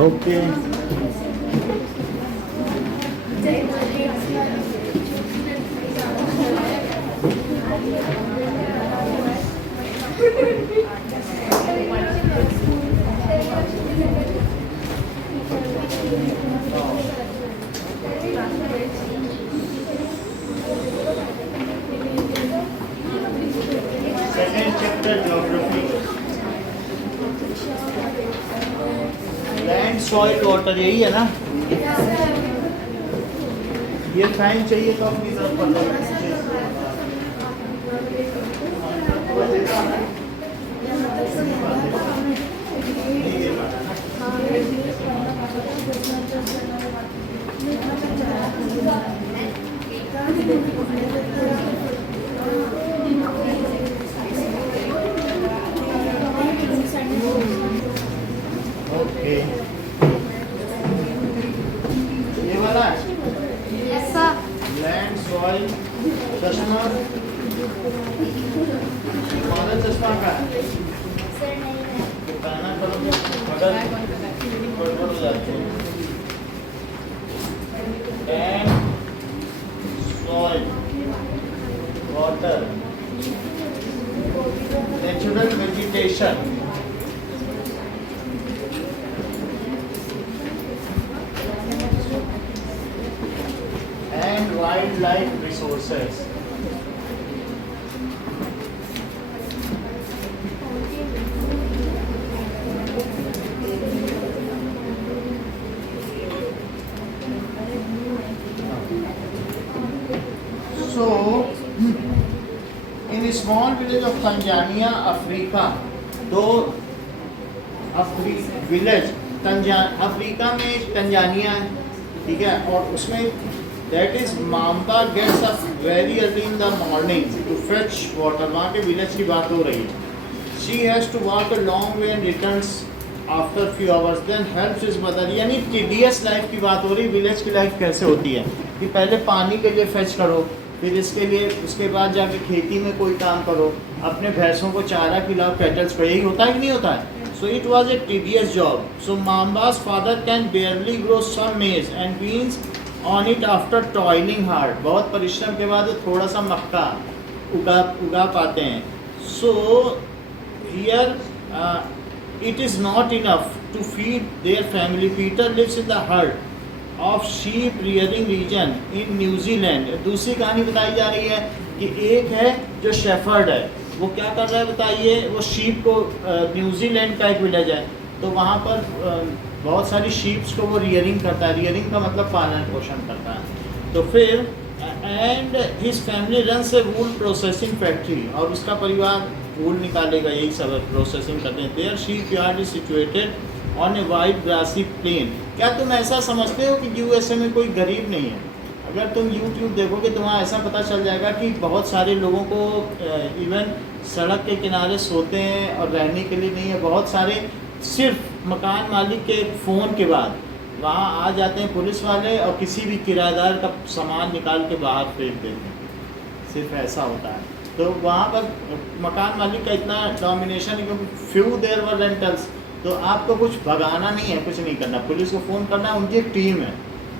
Okay. Second chapter geography, land soil water, यही है ना? ये फाइन चाहिए तो अपनी तरफ पता ओके। ये वाला लैंड सॉइल चश्मा, मॉडल चश्मा का पहना करो अगर गड़बड़ हो जाती है। Land soil water natural vegetation and wildlife resources. So, in a small village of Tanzania, Africa, दो विलेज अफ्रीका में तंजानिया है, ठीक है, और उसमें that is Mamba gets up very early in the morning to fetch water. वहाँ के village की बात हो रही है. She has to walk a long way and returns after few hours. Then helps his mother. यानी tedious life की बात हो रही. विलेज की लाइफ कैसे होती है कि पहले पानी के लिए फेच करो, फिर इसके लिए उसके बाद जाके खेती में कोई काम करो, अपने भैंसों को चारा खिलाओ, कैटल्स को. यही होता है कि नहीं होता है? So it was a tedious job. So Mamba's father can barely grow some maize and beans on it after toiling hard. बहुत परिश्रम के बाद थोड़ा सा मक्का उगा पाते हैं. So here it is not enough to feed their family. Peter lives in the herd of sheep rearing region in New Zealand. दूसरी कहानी बताई जा रही है कि एक है जो शेफर्ड है, वो क्या कर रहा है बताइए, वो शीप को न्यूजीलैंड का एक विलेज है, तो वहाँ पर बहुत सारी शीप्स को वो रियरिंग करता है. रियरिंग का मतलब पालन पोषण करता है. तो फिर and his family runs A wool processing factory, और उसका परिवार वूल निकालेगा, यही सब प्रोसेसिंग करते हैं. There sheep yard is situated on a wide grassy plain. क्या तुम ऐसा समझते हो कि यूएसए में कोई गरीब नहीं है? अगर तुम यूट्यूब देखोगे तो वहाँ ऐसा पता चल जाएगा कि बहुत सारे लोगों को इवन सड़क के किनारे सोते हैं और रहने के लिए नहीं है. बहुत सारे सिर्फ मकान मालिक के फ़ोन के बाद वहाँ आ जाते हैं पुलिस वाले और किसी भी किराएदार का सामान निकाल के बाहर फेंक देते हैं. सिर्फ ऐसा होता है. तो वहाँ पर मकान मालिक का इतना डोमिनेशन है क्योंकि फ्यू देयर वर रेंटल्स. तो आपको कुछ भगाना नहीं है, कुछ नहीं करना, पुलिस को फ़ोन करना है, उनकी एक टीम है,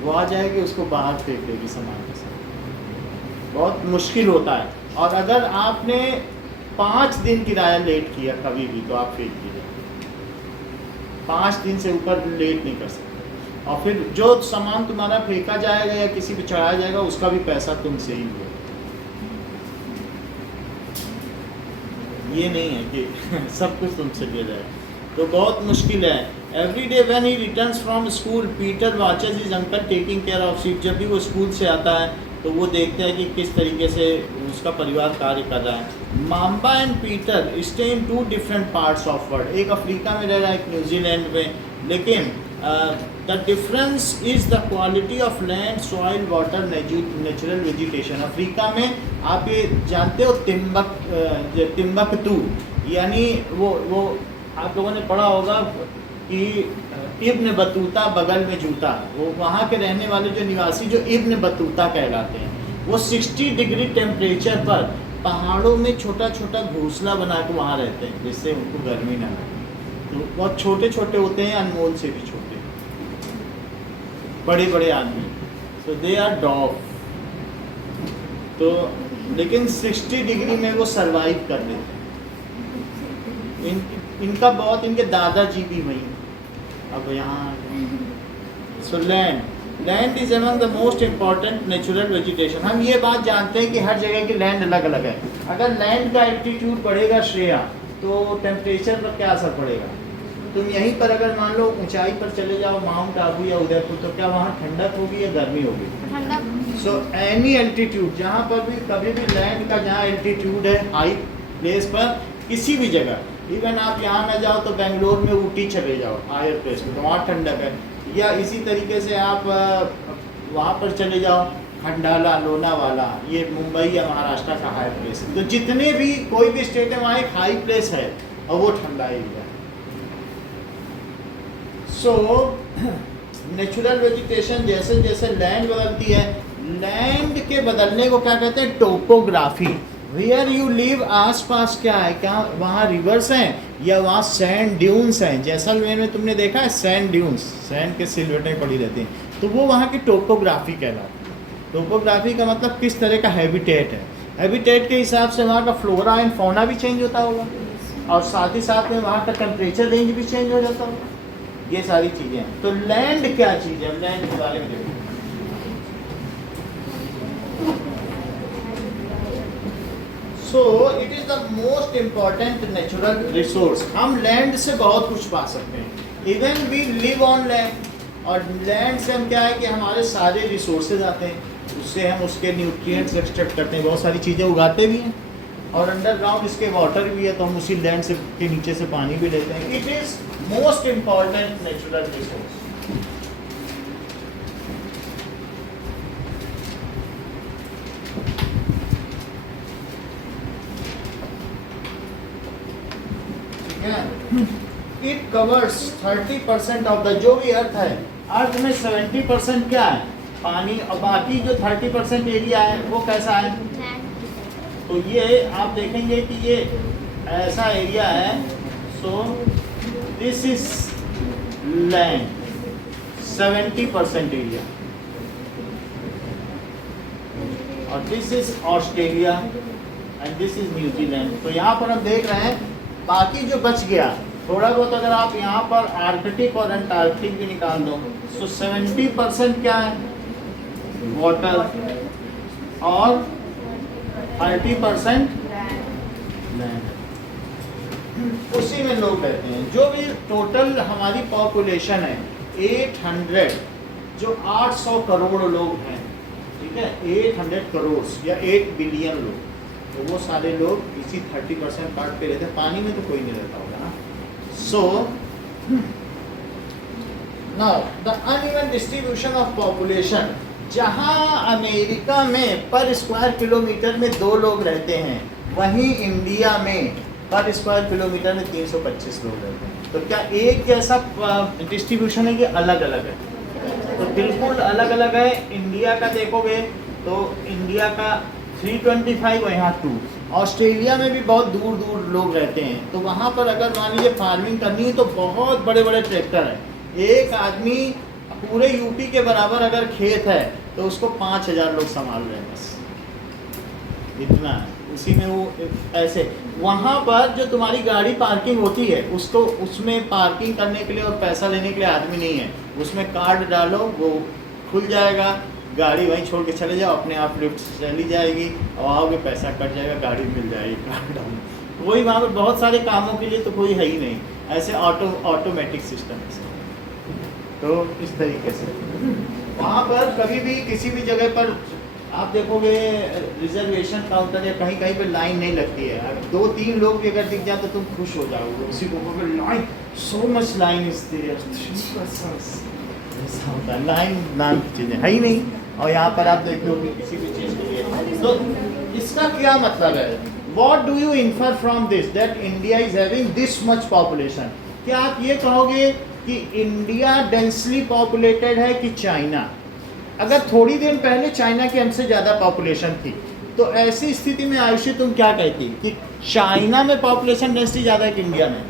वो आ जाएगी, उसको बाहर फेंक देगी सामान के साथ. बहुत मुश्किल होता है. और अगर आपने 5 दिन किराया लेट किया कभी भी तो आप फेंक दीजिए. 5 दिन से ऊपर लेट नहीं कर सकते. और फिर जो सामान तुम्हारा फेंका जाएगा या किसी पे चढ़ाया जाएगा उसका भी पैसा तुमसे ही होगा. ये नहीं है कि सब कुछ तुमसे लिया जाएगा. तो बहुत मुश्किल है. Every day when he returns from school Peter watches his uncle taking care of sheep. जब भी वो स्कूल से आता है तो वो देखते हैं कि किस तरीके से उसका परिवार कार्य कर रहा है. Mamba and Peter stay in 2 different parts of world. एक अफ्रीका में रह रहा है, एक न्यूजीलैंड में. लेकिन the difference is the quality of land, soil, water, natural vegetation. Africa में आप ये जानते हो तिम्बकतू, यानी वो आप लोगों ने पढ़ा होगा कि इब्न बतूता बगल में जूता. वो वहाँ के रहने वाले जो निवासी जो इब्न बतूता कहलाते हैं, वो 60 डिग्री टेम्परेचर पर पहाड़ों में छोटा छोटा घोंसला बना के वहाँ रहते हैं जिससे उनको गर्मी ना लगे. तो बहुत छोटे छोटे होते हैं, अनमोल से भी छोटे, बड़े बड़े आदमी, सो दे आर डॉग। तो लेकिन 60 डिग्री में वो सरवाइव कर लेते हैं। इनका बहुत, इनके दादाजी भी वहीं। अब यहाँ so land is among the most important natural vegetation. हम ये बात जानते हैं कि हर जगह की लैंड अलग अलग है। अगर लैंड का एल्टीट्यूड बढ़ेगा श्रेया, तो टेम्परेचर पर क्या असर पड़ेगा? तुम यहीं पर अगर मान लो ऊंचाई पर चले जाओ, माउंट आबू या उदयपुर, तो क्या वहाँ ठंडक होगी या गर्मी होगी? सो एनी एल्टीट्यूड, जहाँ पर भी कभी भी लैंड का जहाँ एल्टीट्यूड है हाई प्लेस पर, किसी भी जगह, इवन आप यहाँ ना जाओ तो बेंगलोर में ऊटी चले जाओ हायर प्लेस पे, तो वहाँ ठंडक है। या इसी तरीके से आप वहाँ पर चले जाओ खंडाला, लोनावाला, ये मुंबई या महाराष्ट्र का हाई प्लेस है। तो जितने भी कोई भी स्टेट है वहाँ एक हाई प्लेस है और वो ठंडा एरिया है। सो नेचुरल वेजिटेशन, जैसे जैसे लैंड बदलती है, लैंड के बदलने को क्या कहते हैं? टोपोग्राफी। वेयर यू लिव आसपास क्या है, क्या वहाँ रिवर्स हैं या वहाँ सैंड ड्यून्स हैं? जैसलमेर में तुमने देखा है सैंड ड्यून्स, सैंड के सिलवटें पड़ी रहती हैं, तो वो वहाँ की टोपोग्राफी कहलाती है। टोपोग्राफी का मतलब किस तरह का हैबिटेट है। हैबिटेट के हिसाब से वहाँ का फ्लोरा एंड फौना भी चेंज होता होगा, और साथ ही साथ में वहाँ का टेम्परेचर रेंज भी चेंज हो जाता होगा। ये सारी चीज़ें हैं। तो लैंड क्या चीज़ है, लैंड के बारे में देखो। So it is the most important natural resource. हम लैंड से बहुत कुछ पा सकते हैं। Even we live on land, और लैंड से हम क्या है कि हमारे सारे रिसोर्सेज आते हैं, उससे हम उसके न्यूट्रिएंट्स एक्सट्रैक्ट करते हैं, बहुत सारी चीज़ें उगाते भी हैं, और अंडरग्राउंड इसके वाटर भी है, तो हम उसी लैंड से के नीचे से पानी भी लेते हैं। It is most important natural resource. It covers 30% of the, जो भी अर्थ है, अर्थ में 70% क्या है? पानी, और बाकी जो 30% एरिया है वो कैसा है? तो ये आप देखेंगे कि ये ऐसा एरिया है। So this is land, 70% area, और this is Australia and this is New Zealand. तो यहाँ पर हम देख रहे हैं बाकी जो बच गया थोड़ा बहुत, अगर आप यहाँ पर आर्कटिक और अंटार्कटिक भी निकाल दो, तो 70% क्या है? वाटर, और 30% लैंड। उसी में लोग रहते हैं। जो भी टोटल हमारी पॉपुलेशन है 800, जो 800 करोड़ लोग हैं, ठीक है, 800 करोड़ या 8 बिलियन लोग, तो वो सारे लोग इसी 30% पार्ट पे रहते हैं। पानी में तो कोई नहीं रहता होगा ना। So now the uneven distribution of population. जहाँ अमेरिका में पर स्क्वायर किलोमीटर में 2 लोग रहते हैं, वहीं इंडिया में पर स्क्वायर किलोमीटर में 325 लोग रहते हैं। तो क्या एक जैसा डिस्ट्रीब्यूशन है कि अलग अलग है? तो बिल्कुल अलग अलग है। इंडिया का देखोगे तो इंडिया का 325 और यहाँ 2। ऑस्ट्रेलिया में भी बहुत दूर दूर लोग रहते हैं, तो वहाँ पर अगर मान लीजिए फार्मिंग करनी है तो बहुत बड़े बड़े ट्रैक्टर हैं। एक आदमी पूरे यूपी के बराबर अगर खेत है तो उसको 5000 लोग संभाल रहे हैं, बस इतना है। उसी में वो ऐसे, वहाँ पर जो तुम्हारी गाड़ी पार्किंग होती है उसको, उसमें पार्किंग करने के लिए और पैसा लेने के लिए आदमी नहीं है। उसमें कार्ड डालो, वो खुल जाएगा, गाड़ी वहीं छोड़ के चले जाओ, अपने आप लिफ्ट चली जाएगी, और आओगे पैसा कट जाएगा, गाड़ी मिल जाएगी कार्ड डालो। वही वहाँ पर बहुत सारे कामों के लिए तो कोई है ही नहीं, ऐसे ऑटोमेटिक सिस्टम है। तो इस तरीके से वहाँ पर कभी भी किसी भी जगह पर आप देखोगे रिजर्वेशन काउंटर या कहीं कहीं पे लाइन नहीं लगती है। अगर 2-3 लोग भी अगर दिख जाए तो तुम खुश हो जाओगे, उसी को line, so much line is there, ऐसा होता है। लाइन नाम की चीज़ें है ही नहीं, और यहाँ पर आप देखोगे किसी भी चीज़ के लिए। तो इसका क्या मतलब है? What do you infer from this that India is having this much population? क्या आप ये कहोगे कि इंडिया डेंसली पॉपुलेटेड है कि चाइना? अगर थोड़ी दिन पहले चाइना की हमसे ज़्यादा पॉपुलेशन थी, तो ऐसी स्थिति में आयुषी तुम क्या कहती कि चाइना में पॉपुलेशन डेंसिटी ज़्यादा है कि इंडिया में?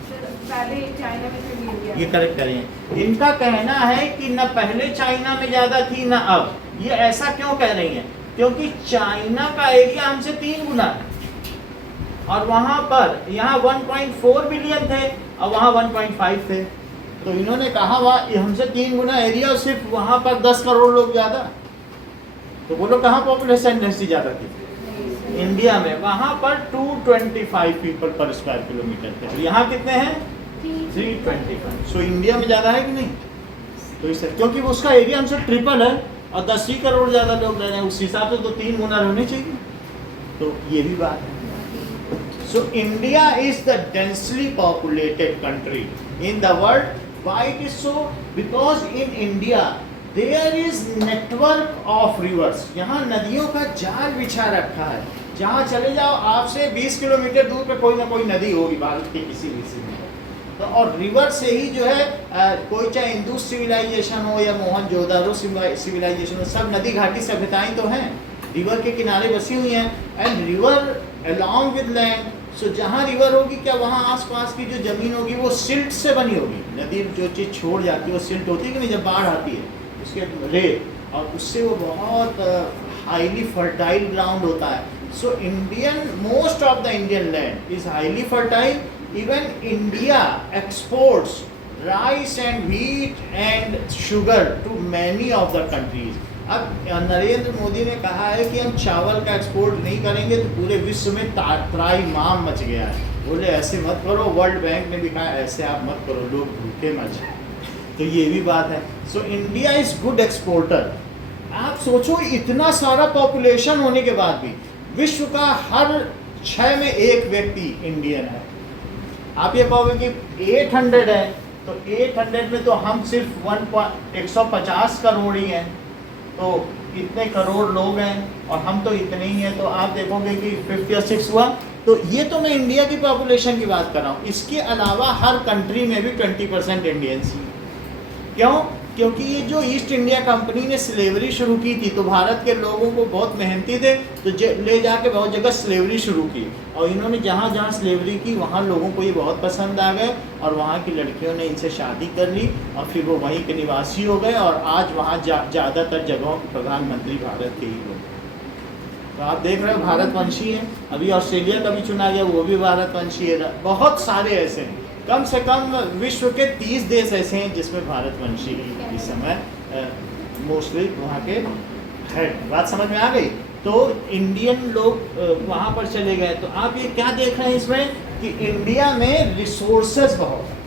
पहले चाइना में फिर इंडिया ये करेक्ट करें। इनका कहना है कि न पहले चाइना में ज़्यादा थी न अब। ये ऐसा क्यों कह रही हैं? क्योंकि चाइना का एरिया हमसे 3 गुना है और वहाँ पर यहाँ 1.4 बिलियन थे और वहाँ 1.5 थे। तो इन्होंने कहा वहाँ हमसे 3 गुना एरिया और सिर्फ वहाँ पर 10 करोड़ लोग ज़्यादा। तो बोलो कहाँ पॉपुलेशन डेंसिटी ज़्यादा थी? इंडिया में। वहाँ पर 225 पीपल पर स्क्वायर किलोमीटर थे और यहाँ कितने हैं? 325। सो इंडिया में ज़्यादा है कि नहीं? तो इस क्योंकि उसका एरिया हमसे ट्रिपल है और 10 ही करोड़ ज़्यादा लोग रह रहे हैं, उस हिसाब से तो 3 गुना रहने चाहिए। तो ये भी बात है। So India is the densely populated country in the world. Why it is so? Because in India there is network of rivers. यहाँ नदियों का जाल बिछा रखा है। जहाँ चले जाओ आपसे 20 किलोमीटर दूर पे कोई ना कोई नदी होगी भारत के किसी भी हिस्से में। तो और रिवर से ही जो है कोई चाहे इंडस सिविलाइजेशन हो या मोहनजोदड़ो सिविलाइजेशन हो, सब नदी घाटी सभ्यताएं तो हैं, रिवर के किनारे बसी हुई हैं। And river along with land. So जहाँ रिवर होगी क्या वहाँ आसपास की जो ज़मीन होगी वो सिल्ट से बनी होगी। नदी जो चीज़ छोड़ जाती है वो सिल्ट होती है कि नहीं, जब बाढ़ आती है उसके रेत, और उससे वो बहुत हाईली फर्टाइल ग्राउंड होता है। So Indian most of the Indian land is highly fertile. Even India exports rice and wheat and sugar to many of the countries. अब नरेंद्र मोदी ने कहा है कि हम चावल का एक्सपोर्ट नहीं करेंगे तो पूरे विश्व में त्राहिमाम मच गया है। बोले ऐसे मत करो, वर्ल्ड बैंक ने भी कहा ऐसे आप मत करो, लोग भूखे मर जाए। तो ये भी बात है। So India is good exporter. आप सोचो इतना सारा पॉपुलेशन होने के बाद भी विश्व का हर 6 में 1 व्यक्ति इंडियन है। आप ये कहोगे कि 800 है, तो 800 में तो हम सिर्फ 150 करोड़ ही हैं, तो इतने करोड़ लोग हैं और हम तो इतने ही हैं। तो आप देखोगे कि 50 या 6 हुआ। तो ये तो मैं इंडिया की पॉपुलेशन की बात कर रहा हूँ। इसके अलावा हर कंट्री में भी 20% इंडियंस ही। क्यों? क्योंकि ये जो ईस्ट इंडिया कंपनी ने स्लेवरी शुरू की थी तो भारत के लोगों को बहुत मेहनती थे तो ले जाके बहुत जगह स्लेवरी शुरू की, और इन्होंने जहाँ जहाँ स्लेवरी की वहाँ लोगों को ये बहुत पसंद आ गए और वहाँ की लड़कियों ने इनसे शादी कर ली और फिर वो वहीं के निवासी हो गए और आज वहाँ ज़्यादातर जगहों के प्रधानमंत्री भारत के ही लोग। तो आप देख रहे हो भारतवंशी हैं। अभी ऑस्ट्रेलिया का भी चुना गया, वो भी भारतवंशी है। बहुत सारे ऐसे हैं, कम से कम विश्व के 30 देश ऐसे हैं जिसमें भारतवंशी इस समय मोस्टली वहाँ के है। बात समझ में आ गई? तो इंडियन लोग वहाँ पर चले गए। तो आप ये क्या देख रहे हैं इसमें कि इंडिया में रिसोर्सेज बहुत है।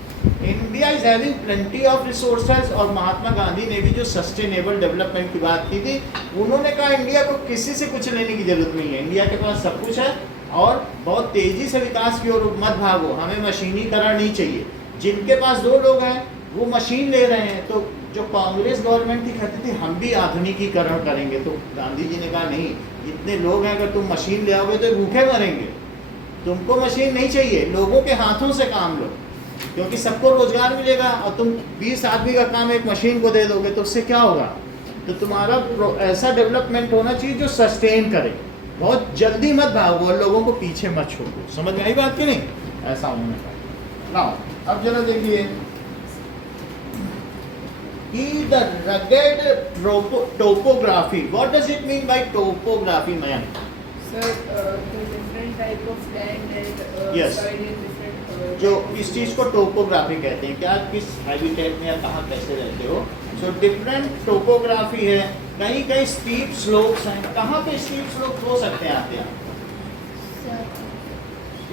India is having plenty of resources. और महात्मा गांधी ने भी जो सस्टेनेबल डेवलपमेंट की बात की थी, उन्होंने कहा इंडिया को किसी से कुछ लेने की जरूरत नहीं है, इंडिया के पास सब कुछ है और बहुत तेज़ी से विकास की ओर मत भागो, हमें मशीनीकरण नहीं चाहिए। जिनके पास 2 लोग हैं वो मशीन ले रहे हैं। तो जो कांग्रेस गवर्नमेंट थी कहती थी हम भी आधुनिकीकरण करेंगे, तो गांधी जी ने कहा नहीं, इतने लोग हैं, अगर तुम मशीन ले आओगे तो भूखे मरेंगे। तुमको मशीन नहीं चाहिए, लोगों के हाथों से काम लो, क्योंकि सबको रोजगार मिलेगा। और तुम 20 आदमी का काम एक मशीन को दे दोगे तो उससे क्या होगा? तो तुम्हारा ऐसा डेवलपमेंट होना चाहिए जो सस्टेन करे। बहुत जल्दी मत भागो और लोगों को पीछे मत छोड़ो। समझ में आई बात कि नहीं? ऐसा उन्होंने कहा। नाउ अब जरा देखिए कि the rugged topography, what does it mean by topography Mayank? Sir, the different type of land and Yes. soil in different जो इस चीज़ को टोपोग्राफी कहते हैं, क्या किस हैबिटेट में या कहाँ कैसे रहते हो। सो डिफरेंट टोपोग्राफी है। कहीं कहीं स्टीप स्लोप्स हैं। कहाँ पे स्टीप स्लोप्स हो सकते हैं आते हैं?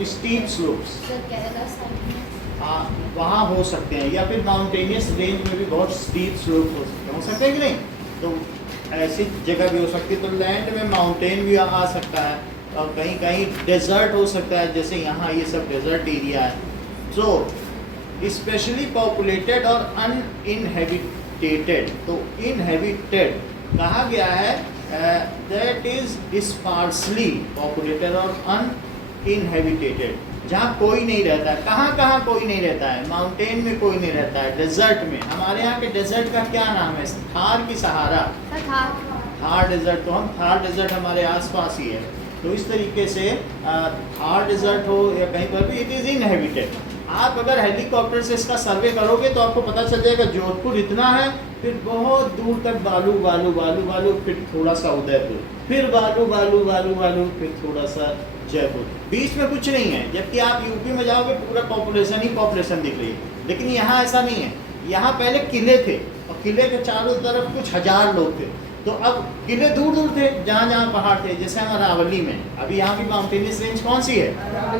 स्टीप स्लोप्स केरला साइड में वहाँ हो सकते हैं, या फिर माउंटेनियस रेंज में भी बहुत स्टीप स्लोप हो सकते हैं कि नहीं? तो ऐसी जगह भी हो सकती है। तो लैंड में माउंटेन भी आ सकता है और कहीं कहीं डेजर्ट हो सकता है, जैसे यहाँ ये सब डेजर्ट एरिया है। सो स्पेशली पॉपुलेटेड और अनइनहेबिटेटेड। तो इनहेबिटेड कहा गया है दैट इज स्पार्सली पॉपुलेटेड और अनइनहेबिटेटेड, जहाँ कोई नहीं रहता है। कहाँ कहाँ कोई नहीं रहता है? माउंटेन में कोई नहीं रहता है, डेजर्ट में। हमारे यहाँ के डेजर्ट का क्या नाम है? थार की सहारा? थार डेजर्ट। तो हम थार डेजर्ट हमारे आसपास ही है। तो इस तरीके से थार डेजर्ट हो या कहीं पर भी, इट इज़ इनहेबिटेड। आप अगर हेलीकॉप्टर से इसका सर्वे करोगे तो आपको पता चल जाएगा जोधपुर इतना है, फिर बहुत दूर तक बालू बालू बालू बालू, फिर थोड़ा सा उदयपुर, फिर बालू बालू बालू बालू, फिर थोड़ा सा जयपुर, बीच में कुछ नहीं है। जबकि आप यूपी में जाओगे पूरा पॉपुलेशन ही पॉपुलेशन दिख रही है, लेकिन यहाँ ऐसा नहीं है। यहाँ पहले किले थे और किले के चारों तरफ कुछ हजार लोग थे, तो अब किले दूर दूर थे जहाँ जहाँ पहाड़ थे। जैसे हम अरावली में, अभी यहाँ की माउंटेनियस रेंज कौन सी है?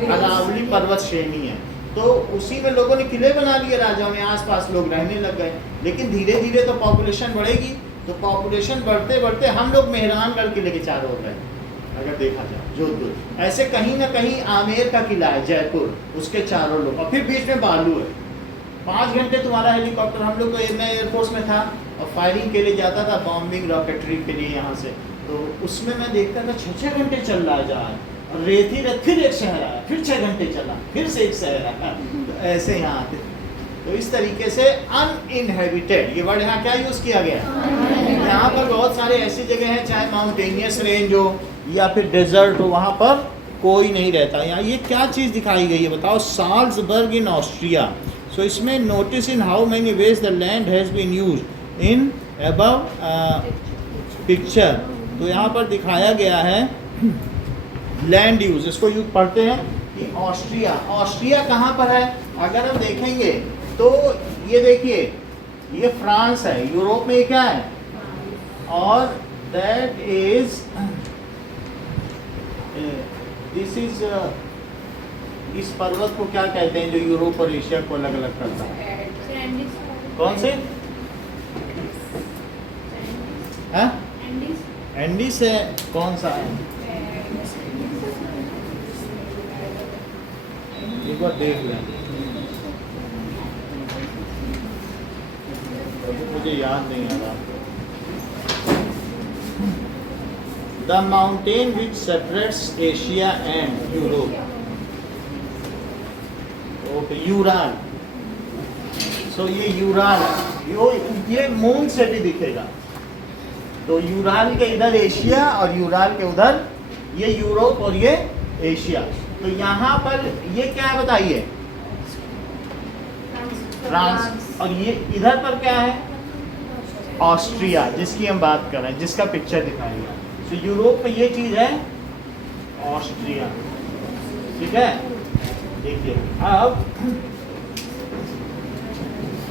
अरावली पर्वत श्रेणी है, तो उसी में लोगों ने किले बना लिए राजाओं ने, आसपास लोग रहने लग गए। लेकिन धीरे धीरे तो पॉपुलेशन बढ़ेगी, तो पॉपुलेशन बढ़ते बढ़ते हम लोग मेहरानगढ़ किले के चारों ओर गए, अगर देखा जाए जोधपुर। ऐसे कहीं ना कहीं आमेर का किला है जयपुर, उसके चारों लोग, और फिर बीच में बालू है। 5 घंटे तुम्हारा हेलीकॉप्टर, हम लोग तो मैं एयरफोर्स में था और फायरिंग के लिए जाता था, बॉम्बिंग रॉकेटरी के लिए यहाँ से, तो उसमें मैं देखता था 6-6 घंटे चल रहा है जहाज, और रेत ही रेत, फिर एक शहर आया, फिर 6 घंटे चला, फिर से एक शहर आया, तो ऐसे यहाँ आते। तो इस तरीके से अनइनहेबिटेड, ये वर्ड यहाँ क्या यूज़ किया गया है? यहाँ पर बहुत सारे ऐसी जगह हैं, चाहे माउंटेनियस रेंज हो या फिर डेजर्ट हो, वहाँ पर कोई नहीं रहता। यहाँ ये क्या चीज़ दिखाई गई है बताओ? साल्जबर्ग इन ऑस्ट्रिया। सो इसमें notice in how many ways the land has been used in above picture. तो यहाँ पर दिखाया गया है लैंड यूज, इसको यूज पढ़ते हैं कि ऑस्ट्रिया। ऑस्ट्रिया कहाँ पर है? अगर हम देखेंगे तो ये देखिए, ये फ्रांस है, यूरोप में ये क्या है? और दैट इज दिस इज, इस पर्वत को क्या कहते हैं जो यूरोप और एशिया को अलग अलग करता है? कौन से? एंडीज है, कौन सा है? एक बार देख लें, मुझे याद नहीं आ रहा। The mountain which separates Asia and Europe, okay, Ural. So ये यूराल है, ये मून से भी दिखेगा। तो यूराल के इधर एशिया और यूराल के उधर ये यूरोप और ये एशिया। तो यहाँ पर ये क्या बताइए? फ्रांस। और ये इधर पर क्या है? ऑस्ट्रिया, जिसकी हम बात कर रहे हैं, जिसका पिक्चर दिखाएगा। तो यूरोप में ये चीज़ है ऑस्ट्रिया, ठीक है। देखिए अब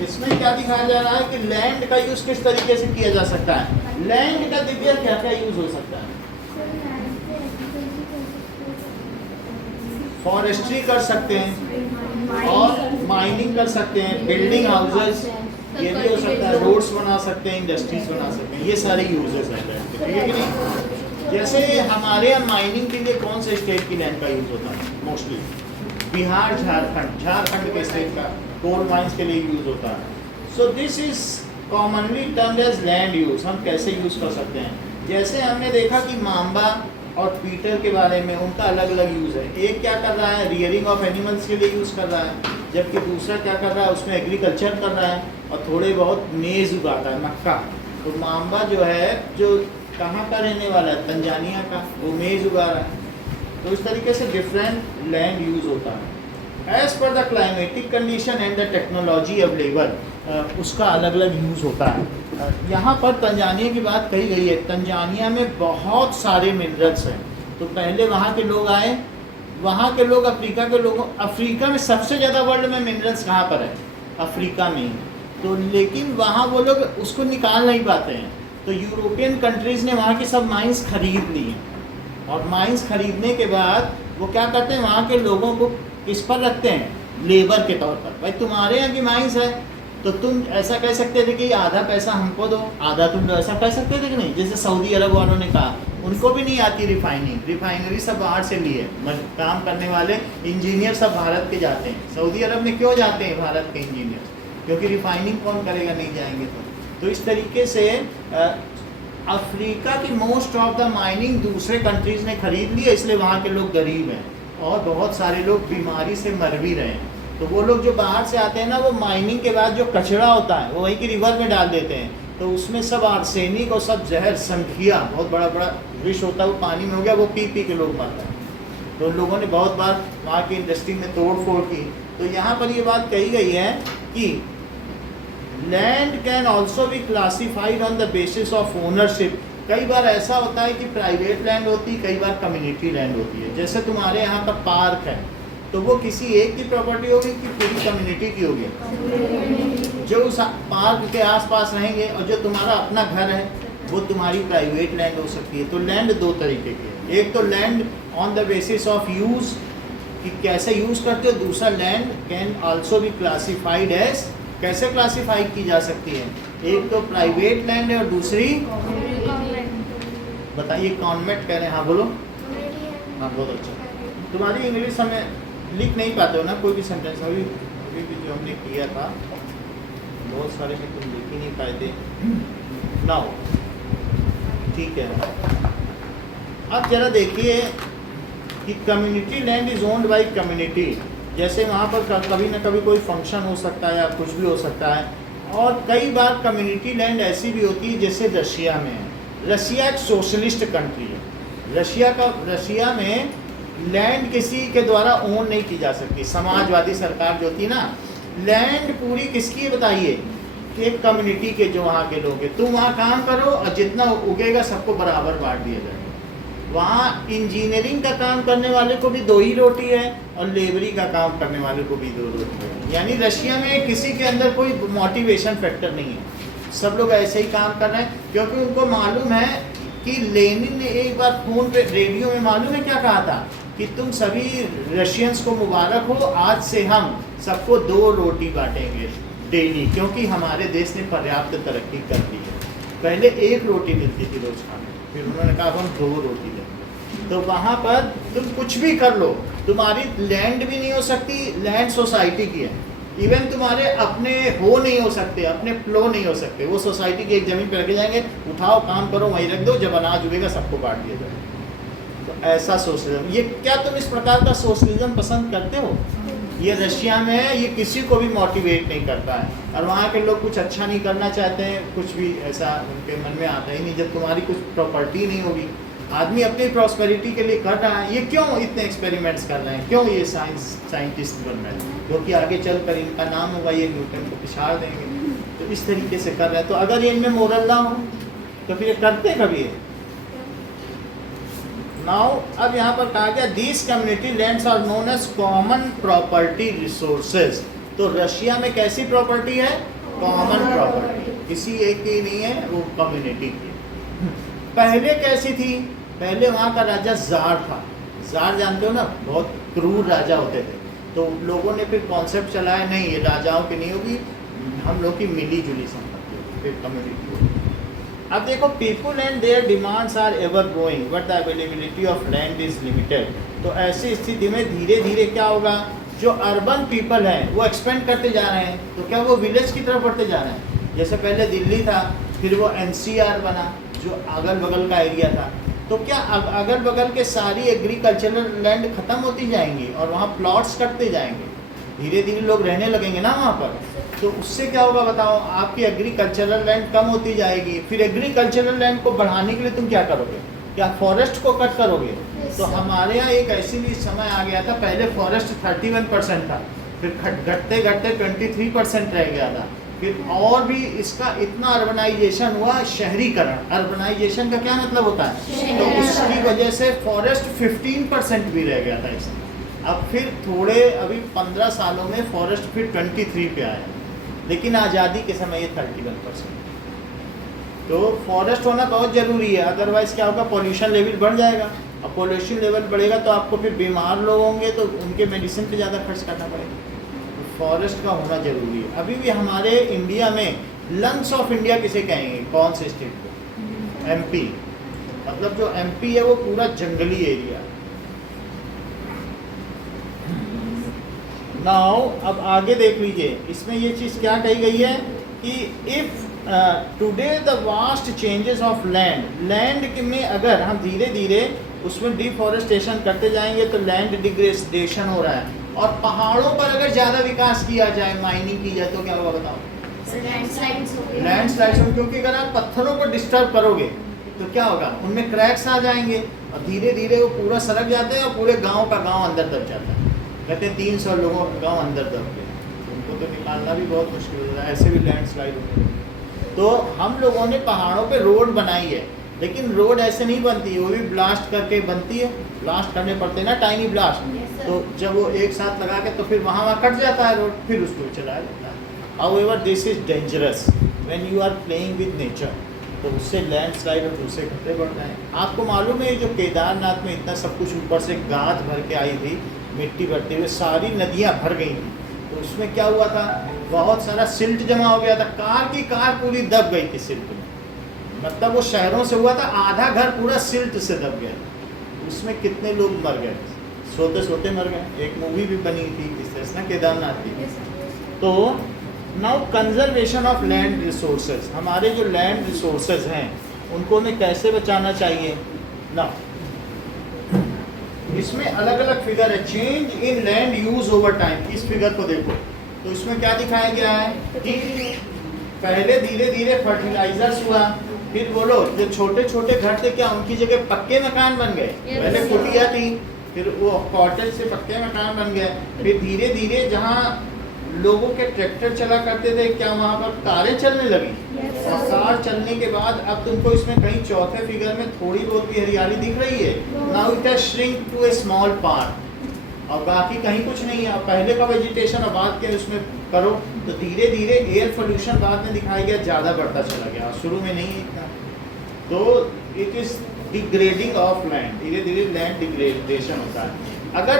इसमें क्या दिखाया जा रहा है कि लैंड का यूज किस तरीके से किया जा सकता है। लैंड का दिव्या क्या क्या यूज हो सकता है? फॉरेस्ट्री कर सकते हैं और माइनिंग कर सकते हैं, बिल्डिंग हाउसेस, ये भी हो सकता है, रोड्स बना सकते हैं, इंडस्ट्रीज बना सकते हैं, ये सारे यूजेस हैं लैंड के, ठीक है कि नहीं। जैसे हमारे यहाँ माइनिंग के लिए कौन से स्टेट की लैंड का यूज होता है? मोस्टली बिहार, झारखंड, झारखंड के स्टेट का कोल माइंस के लिए यूज होता है। So this is commonly termed as land use. हम कैसे यूज कर सकते हैं? जैसे हमने देखा कि मांबा और पीटर के बारे में, उनका अलग अलग यूज़ है। एक क्या कर रहा है? रियरिंग ऑफ एनिमल्स के लिए यूज़ कर रहा है, जबकि दूसरा क्या कर रहा है? उसमें एग्रीकल्चर कर रहा है और थोड़े बहुत मेज़ उगाता है, मक्का। तो मांबा जो है, जो कहाँ का रहने वाला है? तंजानिया का, वो मेज़ उगा रहा है। तो इस तरीके से डिफरेंट लैंड यूज़ होता है। As per the climatic condition and the technology available, उसका अलग अलग यूज़ होता है। यहाँ पर तंजानिया की बात कही गई है। तंजानिया में बहुत सारे मिनरल्स हैं। तो पहले वहाँ के लोग आए, वहाँ के लोग अफ्रीका के लोगों, अफ्रीका में सबसे ज़्यादा वर्ल्ड में मिनरल्स कहाँ पर है? अफ्रीका में ही। तो लेकिन वहाँ वो लोग उसको निकाल नहीं पाते हैं, तो यूरोपियन कंट्रीज़ ने वहाँ की सब माइंस खरीद ली हैं। और माइंस खरीदने के बाद वो क्या करते हैं? वहाँ के लोगों को किस पर रखते हैं? लेबर के तौर पर। भाई तुम्हारे यहाँ की माइंस है, तो तुम ऐसा कह सकते थे कि आधा पैसा हमको दो, आधा तुम दो, ऐसा कह सकते थे कि नहीं? जैसे सऊदी अरब वालों ने कहा, उनको भी नहीं आती रिफाइनिंग, रिफाइनरी सब बाहर से लिए, काम करने वाले इंजीनियर सब भारत के जाते हैं। सऊदी अरब में क्यों जाते हैं भारत के इंजीनियर? क्योंकि रिफाइनिंग कौन करेगा, नहीं जाएंगे तो इस तरीके से अफ्रीका की मोस्ट ऑफ द माइनिंग दूसरे कंट्रीज़ ने खरीद ली है, इसलिए वहाँ के लोग गरीब हैं और बहुत सारे लोग बीमारी से मर भी रहे हैं। तो वो लोग जो बाहर से आते हैं ना, वो माइनिंग के बाद जो कचरा होता है वो वहीं की रिवर में डाल देते हैं, तो उसमें सब आर्सेनिक और सब जहर, संखिया, बहुत बड़ा बड़ा विष होता है, वो पानी में हो गया, वो पी पी के लोग मरते हैं। तो उन लोगों ने बहुत बार वहाँ की इंडस्ट्री में तोड़ फोड़ की। तो यहाँ पर ये बात कही गई है कि land can also be classified on the basis of ownership. कई बार ऐसा होता है कि प्राइवेट लैंड होती है, कई बार कम्युनिटी लैंड होती है। जैसे तुम्हारे यहाँ का पार्क है तो वो किसी एक की प्रॉपर्टी होगी कि पूरी कम्युनिटी की होगी? जो उस पार्क के आसपास रहेंगे और जो तुम्हारा अपना घर है वो तुम्हारी प्राइवेट लैंड हो सकती है। तो लैंड दो तरीके की है, एक तो land on the basis of use कि कैसे यूज़ करते हो, दूसरा land can also be classified as, कैसे क्लासिफाई की जा सकती है? एक तो प्राइवेट लैंड है और दूसरी बताइए कॉन्वेंट कह रहे हैं। हाँ बोलो। हाँ बहुत अच्छा। तुम्हारी इंग्लिश हमें लिख नहीं पाते हो ना कोई भी सेंटेंस। अभी अभी भी जो हमने किया था बहुत सारे में तुम लिख ही नहीं पाए थे। नाउ ठीक है, अब जरा देखिए कि community land is owned by community. जैसे वहाँ पर कभी ना कभी कोई फंक्शन हो सकता है या कुछ भी हो सकता है। और कई बार कम्युनिटी लैंड ऐसी भी होती है जैसे रशिया में है। रशिया एक सोशलिस्ट कंट्री है। रशिया में लैंड किसी के द्वारा ओन नहीं की जा सकती। समाजवादी सरकार जो थी ना, लैंड पूरी किसकी है बताइए? कि एक कम्युनिटी के जो वहाँ के लोग हैं। तुम वहाँ काम करो और जितना उगेगा सबको बराबर बांट दिया जाएगा। वहाँ इंजीनियरिंग का काम करने वाले को भी 2 ही रोटी है और लेबरी का काम करने वाले को भी 2 रोटी है। यानी रशिया में किसी के अंदर कोई मोटिवेशन फैक्टर नहीं है, सब लोग ऐसे ही काम कर रहे हैं क्योंकि उनको मालूम है कि लेनिन ने एक बार फोन पे रेडियो में मालूम है क्या कहा था कि तुम सभी रशियंस को मुबारक हो, आज से हम सबको 2 रोटी बांटेंगे डेली, क्योंकि हमारे देश ने पर्याप्त तरक्की कर ली है। पहले 1 रोटी मिलती थी रोज खाने, फिर उन्होंने कहा हम 2 रोटी देंगे। तो वहाँ पर तुम कुछ भी कर लो, तुम्हारी लैंड भी नहीं हो सकती, लैंड सोसाइटी की है। इवन तुम्हारे अपने हो नहीं हो सकते, अपने प्लो नहीं हो सकते, वो सोसाइटी की एक ज़मीन पर रखे जाएंगे, उठाओ काम करो वहीं रख दो, जब अनाज उगेगा सबको बांट दिया जाएगा। तो ऐसा सोशलिज्म, ये क्या तुम इस प्रकार का सोशलिज्म पसंद करते हो? ये रशिया में है, ये किसी को भी मोटिवेट नहीं करता है। और वहाँ के लोग कुछ अच्छा नहीं करना चाहते हैं, कुछ भी ऐसा उनके मन में आता ही नहीं। जब तुम्हारी कुछ प्रॉपर्टी नहीं होगी, आदमी अपनी प्रॉस्पेरिटी के लिए कर रहा है, ये क्यों इतने एक्सपेरिमेंट्स कर रहे हैं? क्यों ये साइंटिस्ट बन रहे हैं? क्योंकि आगे चल कर इनका नाम होगा, ये न्यूटन को पिछाड़ देंगे। तो इस तरीके से कर रहे हैं। तो अगर ये इनमें मोरल ना हो तो फिर ये करते कभी है? नाउ अब यहाँ पर कहा गया these community lands are known as common property resources. तो रशिया में कैसी प्रॉपर्टी है? कॉमन प्रॉपर्टी, किसी एक की नहीं है, वो कम्युनिटी की। पहले कैसी थी? पहले वहाँ का राजा जार था। जार जानते हो ना, बहुत क्रूर राजा होते थे। तो लोगों ने फिर कॉन्सेप्ट चलाया, नहीं ये राजाओं की नहीं होगी, हम लोग की मिली जुली संपत्ति होगी, फिर कम्युनिटी होगी। अब देखो, people and their demands are ever growing but the availability of land is limited. तो ऐसी स्थिति में धीरे धीरे क्या होगा, जो अर्बन पीपल हैं वो एक्सपेंड करते जा रहे हैं। तो क्या वो विलेज की तरफ बढ़ते जा रहे हैं? जैसे पहले दिल्ली था, फिर वो NCR बना जो अगल बगल का एरिया था। तो क्या अगल बगल के सारी एग्रीकल्चरल लैंड खत्म होती जाएंगी और वहाँ प्लॉट्स कटते जाएंगे? धीरे धीरे लोग रहने लगेंगे ना वहाँ पर। तो उससे क्या होगा बताओ? आपकी एग्रीकल्चरल लैंड कम होती जाएगी। फिर एग्रीकल्चरल लैंड को बढ़ाने के लिए तुम क्या करोगे? क्या फॉरेस्ट को कट करोगे? तो हमारे यहाँ एक ऐसी भी समय आ गया था, पहले फॉरेस्ट 31% था, फिर घटते घटते 23% रह गया था। फिर और भी इसका इतना अर्बनाइजेशन हुआ, शहरीकरण। अर्बनाइजेशन का क्या मतलब होता है? तो उसकी वजह से फॉरेस्ट 15% भी रह गया था इसमें। अब फिर थोड़े अभी 15 सालों में फॉरेस्ट फिर 23 पे आया, लेकिन आज़ादी के समय ये 31%। तो फॉरेस्ट होना बहुत ज़रूरी है, अदरवाइज़ क्या होगा, पॉल्यूशन लेवल बढ़ जाएगा। अब पॉल्यूशन लेवल बढ़ेगा तो आपको फिर बीमार लोग होंगे तो उनके मेडिसिन पे ज़्यादा खर्च करना पड़ेगा। तो फॉरेस्ट का होना ज़रूरी है। अभी भी हमारे इंडिया में लंग्स ऑफ इंडिया किसे कहेंगे? कौन से स्टेट को? MP। मतलब जो MP है वो पूरा जंगली एरिया। नाउ अब आगे देख लीजिए, इसमें ये चीज़ क्या कही गई है कि if today the vast changes of land में अगर हम धीरे धीरे उसमें डिफॉरेस्टेशन करते जाएंगे तो लैंड डिग्रेडेशन हो रहा है। और पहाड़ों पर अगर ज़्यादा विकास किया जाए, माइनिंग की जाए, तो क्या होगा बताओ? लैंडस्लाइड्स होंगे, क्योंकि अगर आप पत्थरों को डिस्टर्ब करोगे तो क्या होगा, उनमें क्रैक्स आ जाएंगे। और धीरे धीरे वो पूरा सरक जाते हैं और पूरे गांव का गांव अंदर दब जाता है। कहते हैं 300 लोगों का गाँव अंदर दब गया, उनको तो निकालना भी बहुत मुश्किल होता है, ऐसे भी लैंडस्लाइड होने लगे। तो हम लोगों ने पहाड़ों पे रोड बनाई है, लेकिन रोड ऐसे नहीं बनती, वो भी ब्लास्ट करके बनती है, ब्लास्ट करने पड़ते हैं ना, टाइनी ब्लास्ट। तो जब वो एक साथ लगा के तो फिर वहाँ कट जाता है रोड, फिर उसको चलाया जाता है। However, this is dangerous when you are playing with nature, तो उससे लैंडस्लाइड और दूसरे खतरे बढ़ रहे हैं। आपको मालूम है जो केदारनाथ में इतना सब कुछ ऊपर से गाद भर के आई थी, मिट्टी भरते हुए सारी नदियाँ भर गई थी, तो उसमें क्या हुआ था, बहुत सारा सिल्ट जमा हो गया था, कार की कार पूरी दब गई थी सिल्ट में। मतलब वो शहरों से हुआ था, आधा घर पूरा सिल्ट से दब गया, उसमें कितने लोग मर गए, सोते सोते मर गए। एक मूवी भी बनी थी इस तरह से ना, केदारनाथ की। तो now conservation of land resources, हमारे जो लैंड रिसोर्सेज हैं उनको हमें कैसे बचाना चाहिए ना। इसमें अलग अलग फिगर है, change in land use over time. इस फिगर को देखो तो इसमें क्या दिखाया गया है कि पहले धीरे धीरे फर्टिलाइजर्स हुआ, फिर बोलो जो छोटे छोटे घर थे क्या उनकी जगह पक्के मकान बन गए। पहले कुटिया थी, फिर वो कॉटेज से पक्के मकान बन गए, फिर धीरे धीरे जहाँ लोगों के ट्रैक्टर चला करते थे क्या वहाँ पर कारें चलने लगी। और कार चलने के बाद अब तुमको इसमें कहीं चौथे फिगर में थोड़ी बहुत भी हरियाली दिख रही है। Now it has shrink to a small part, और बाकी कहीं कुछ नहीं है। पहले का वेजिटेशन और बाद के उसमें करो तो धीरे धीरे एयर पोल्यूशन बाद में दिखाया गया ज़्यादा बढ़ता चला गया, शुरू में नहीं इतना। तो it is degrading of land, धीरे धीरे लैंड डिग्रेडेशन होता है। अगर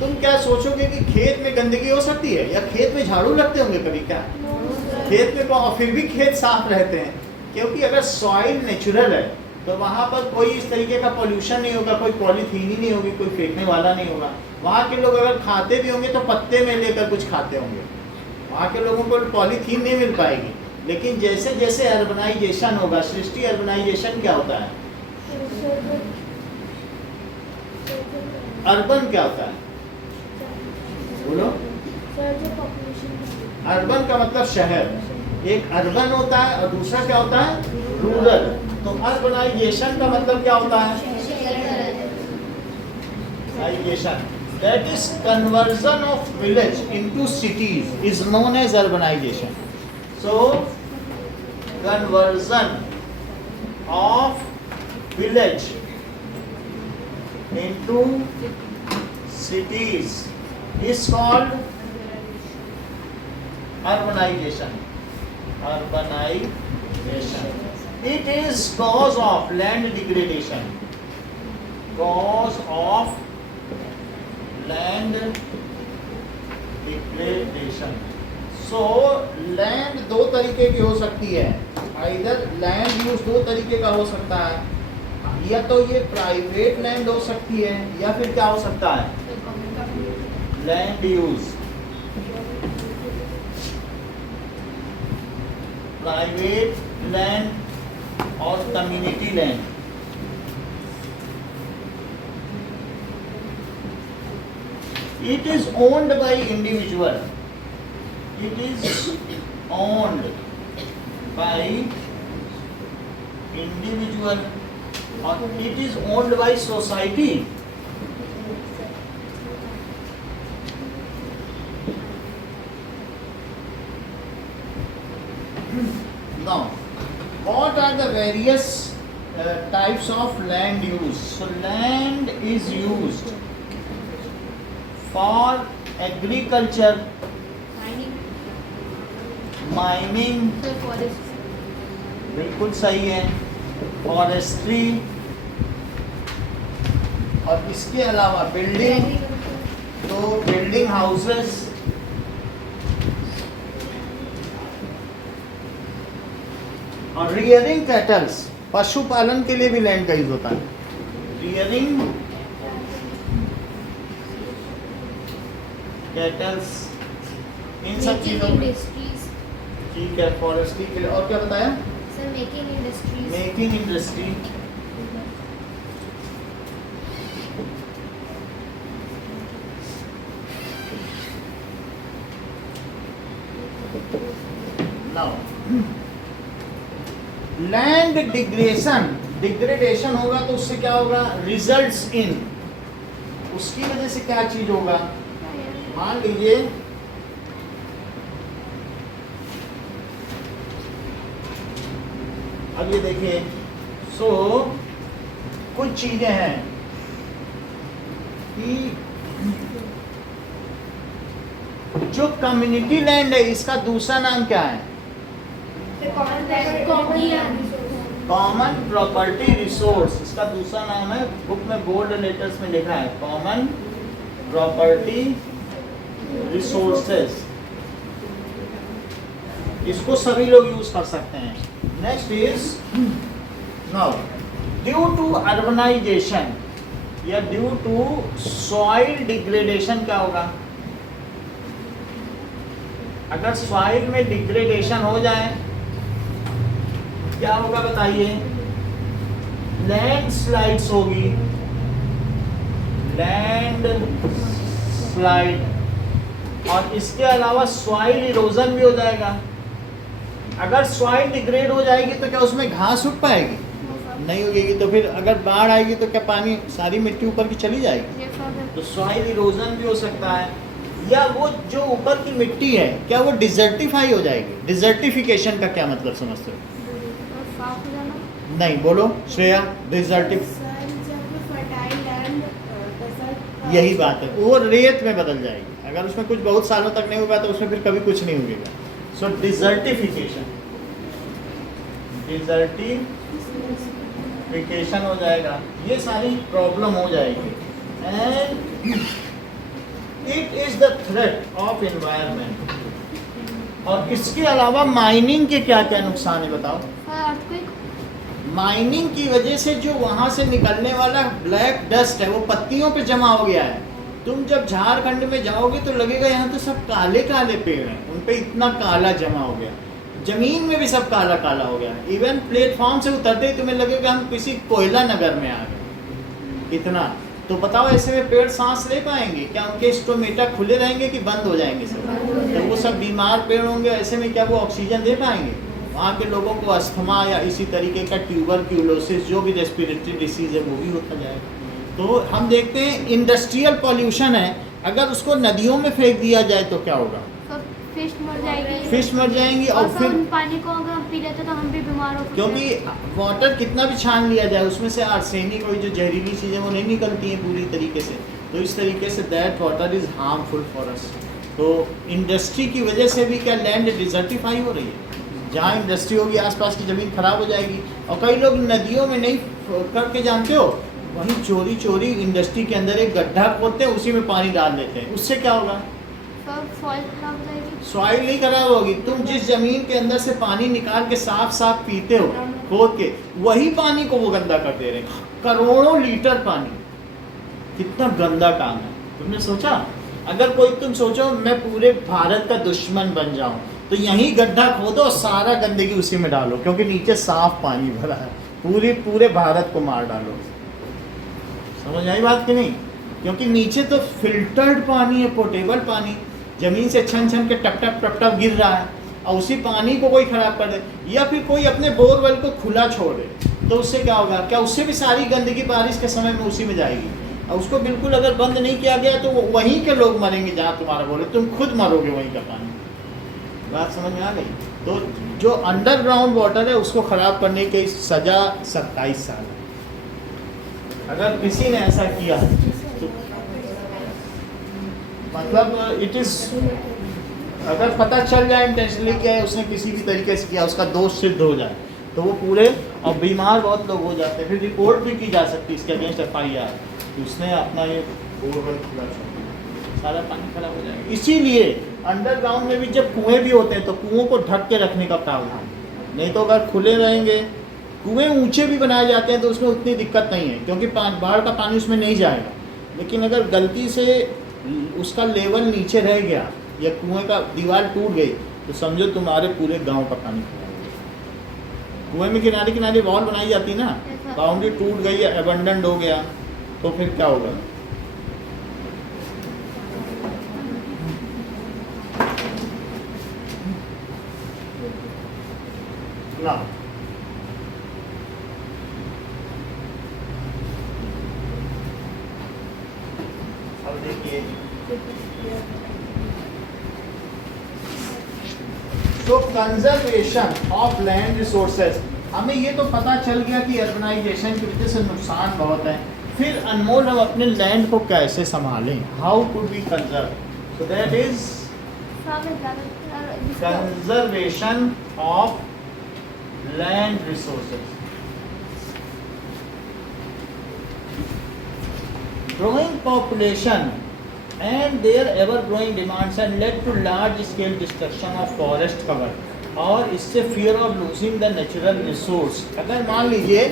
तुम क्या सोचोगे कि खेत में गंदगी हो सकती है, या खेत में झाड़ू लगते होंगे कभी क्या, खेत में और फिर भी खेत साफ रहते हैं, क्योंकि अगर सॉइल नेचुरल है तो वहाँ पर कोई इस तरीके का पोल्यूशन नहीं होगा, कोई पॉलीथीन ही नहीं होगी, कोई फेंकने वाला नहीं होगा। वहाँ के लोग अगर खाते भी होंगे तो पत्ते में लेकर कुछ खाते होंगे, वहाँ के लोगों को पॉलीथीन नहीं मिल पाएगी। लेकिन जैसे जैसे अर्बनाइजेशन होगा, सृष्टि अर्बनाइजेशन क्या होता है, अर्बन क्या होता है बोलो। अर्बन का मतलब शहर, एक अर्बन होता है और दूसरा क्या होता है रूरल। तो अर्बनाइजेशन का मतलब क्या होता है, that is conversion of village into cities is known as urbanization. So conversion of village into cities is called urbanization. Urbanization. It is cause of land degradation. Cause of land degradation. So land दो तरीके की हो सकती है, either land use दो तरीके का हो सकता है, या तो ये प्राइवेट लैंड हो सकती है, या फिर क्या हो सकता है लैंड यूज, प्राइवेट लैंड और community land. It is owned by individual, it is owned by individual और it is owned by society. Now, what are the various types of land use? So, land is used for agriculture, mining, बिल्कुल सही है, forestry, और इसके अलावा building, तो building houses, और rearing kettles, पशुपालन के लिए भी लैंड का यूज होता है। रियरिंग कैटल्स, इन सब चीजों में ठीक है। फॉरेस्ट्री के लिए और क्या बताया sir, making industries, making industry, now land degradation, degradation होगा तो उससे क्या होगा, रिजल्ट्स इन, उसकी वजह से क्या चीज होगा, मान लीजिए अब ये देखिए, सो कुछ चीजें हैं कि जो कम्युनिटी लैंड है इसका दूसरा नाम क्या है, कॉमन प्रॉपर्टी रिसोर्स, इसका दूसरा नाम है, बुक में बोल्ड लेटर्स में लिखा है कॉमन प्रॉपर्टी रिसोर्सेस, इसको सभी लोग यूज कर सकते हैं। Next is now due to urbanisation या ड्यू टू सॉइल डिग्रेडेशन क्या होगा, अगर सॉइल में डिग्रेडेशन हो जाए क्या होगा बताइए, लैंड स्लाइड्स होगी, लैंड स्लाइड, और इसके अलावा सॉइल इरोजन भी हो जाएगा। अगर सॉइल डिग्रेड हो जाएगी तो क्या उसमें घास उग पाएगी, नहीं उगेगी, तो फिर अगर बाढ़ आएगी तो क्या पानी सारी मिट्टी ऊपर की चली जाएगी, तो सॉइल इरोजन भी हो सकता है, या वो जो ऊपर की मिट्टी है क्या वो डिजर्टिफाई हो जाएगी। डिजर्टिफिकेशन का क्या मतलब समझते हो, नहीं बोलो श्रेया, डिजर्टिफ, यही बात है, वो रेत में बदल जाएगी, अगर उसमें कुछ बहुत सालों तक नहीं होगा तो उसमें फिर कभी कुछ नहीं उगेगा। सो डिजर्टिफिकेशन, डिजर्टिफिकेशन हो जाएगा, ये सारी प्रॉब्लम हो जाएगी। And it is the threat of environment. और इसके अलावा माइनिंग के क्या क्या नुकसान है बताओ। माइनिंग की वजह से जो वहां से निकलने वाला ब्लैक डस्ट है वो पत्तियों पे जमा हो गया है। तुम जब झारखंड में जाओगे तो लगेगा यहाँ तो सब काले काले पेड़ हैं, उन पे इतना काला जमा हो गया, जमीन में भी सब काला काला हो गया। इवन प्लेटफॉर्म से उतरते ही तुम्हें लगेगा हम किसी कोयला नगर में आ गए, इतना। तो बताओ ऐसे में पेड़ सांस ले पाएंगे क्या, उनके स्टोमेटा खुले रहेंगे कि बंद हो जाएंगे सब, तो वो सब बीमार पेड़ होंगे, ऐसे में क्या वो ऑक्सीजन दे पाएंगे। वहाँ के लोगों को अस्थमा या इसी तरीके का ट्यूबरक्यूलोसिस जो भी रेस्पिरेटरी डिसीज है वो भी होता जाएगा। तो हम देखते हैं इंडस्ट्रियल पॉल्यूशन है, अगर उसको नदियों में फेंक दिया जाए तो क्या होगा, फिश मर जाएगी, फिश मर जाएंगी, और फिर पानी को अगर हम पी लेते तो हम भी बीमार हो सकते हैं। क्योंकि वाटर कितना भी छान लिया जाए उसमें से आर्सेनिक और जो जहरीली चीज़ें वो नहीं निकलती हैं पूरी तरीके से, तो इस तरीके say that water is harmful for us. तो इंडस्ट्री की वजह से भी क्या लैंड डिजर्टिफाई हो रही है, जहाँ इंडस्ट्री होगी आसपास की ज़मीन खराब हो जाएगी। और कई लोग नदियों में नहीं करके जानते हो, वहीं चोरी चोरी इंडस्ट्री के अंदर एक गड्ढा खोदते हैं, उसी में पानी डाल देते हैं, उससे क्या होगा, सॉइल खराब हो जाएगी। सॉइल नहीं खराब होगी, तुम जिस जमीन के अंदर से पानी निकाल के साफ साफ पीते हो खोद के, वही पानी को वो गंदा कर दे रहे हैं। करोड़ों लीटर पानी, कितना गंदा काम है। तुमने सोचा, अगर कोई तुम सोचो मैं पूरे भारत का दुश्मन बन जाऊं तो यही गड्ढा खोदो और सारा गंदगी उसी में डालो, क्योंकि नीचे साफ पानी भरा है, पूरे भारत को मार डालो। समझ आई बात कि नहीं, क्योंकि नीचे तो फिल्टर्ड पानी है, पोर्टेबल पानी, जमीन से छन छन के टप टप टप टप गिर रहा है, और उसी पानी को कोई खराब कर दे, या फिर कोई अपने बोरवेल को खुला छोड़ दे, तो उससे क्या होगा, क्या उससे भी सारी गंदगी बारिश के समय में उसी में जाएगी। और उसको बिल्कुल अगर बंद नहीं किया गया तो वहीं के लोग मरेंगे जहाँ तुम्हारा बोले, तुम खुद मरोगे वहीं का पानी। बात समझ में आ गई। तो जो अंडरग्राउंड वाटर है उसको खराब करने की सजा 27 साल है। अगर किसी ने ऐसा किया तो मतलब इट इज, अगर पता चल जाए इंटेंशनली किया है उसने, किसी भी तरीके से किया, उसका दोष सिद्ध हो जाए तो वो पूरे, और बीमार बहुत लोग हो जाते हैं, फिर रिपोर्ट भी की जा सकती है इसके अगेंस्ट FIR, उसने अपना ये बोरवेल खुला छोड़ दिया, सारा पानी खराब हो जाएगा। इसीलिए अंडरग्राउंड में भी जब कुएं भी होते हैं तो कुओं को ढक के रखने का प्रावधान, नहीं तो अगर खुले रहेंगे, कुएं ऊंचे भी बनाए जाते हैं तो उसमें उतनी दिक्कत नहीं है, क्योंकि बाढ़ का पानी उसमें नहीं जाएगा। लेकिन अगर गलती से उसका लेवल नीचे रह गया या कुएं का दीवार टूट गई तो समझो तुम्हारे पूरे गांव का पानी खराब हो गया। कुएं में किनारे किनारे वॉल बनाई जाती है ना, बाउंड्री टूट गई, अबंडन्ड हो गया, तो फिर क्या होगा। तो कंजर्वेशन ऑफ लैंड रिसोर्सेज, हमें ये तो पता चल गया कि अर्बनाइजेशन की वजह से नुकसान बहुत है। फिर अनमोल हम अपने लैंड को कैसे संभालें, how could be conserve, so that is conservation of land resources. Growing population and their ever-growing demands had led to large-scale destruction of forest cover और इससे fear of losing the natural resource। अगर मान लीजिए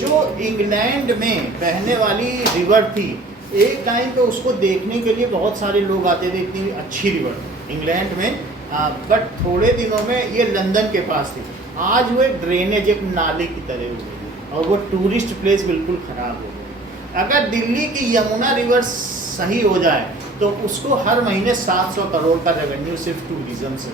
जो England में बहने वाली river थी, एक टाइम पे उसको देखने के लिए बहुत सारे लोग आते थे, इतनी अच्छी रिवर इंग्लैंड में, बट थोड़े दिनों में ये लंदन के पास थी, आज वो एक ड्रेनेज, एक नाले की तरह हो गई और वो टूरिस्ट प्लेस बिल्कुल ख़राब हो गई। अगर दिल्ली की यमुना रिवर सही हो जाए तो उसको हर महीने 700 करोड़ का रेवेन्यू सिर्फ टूरिज्म से,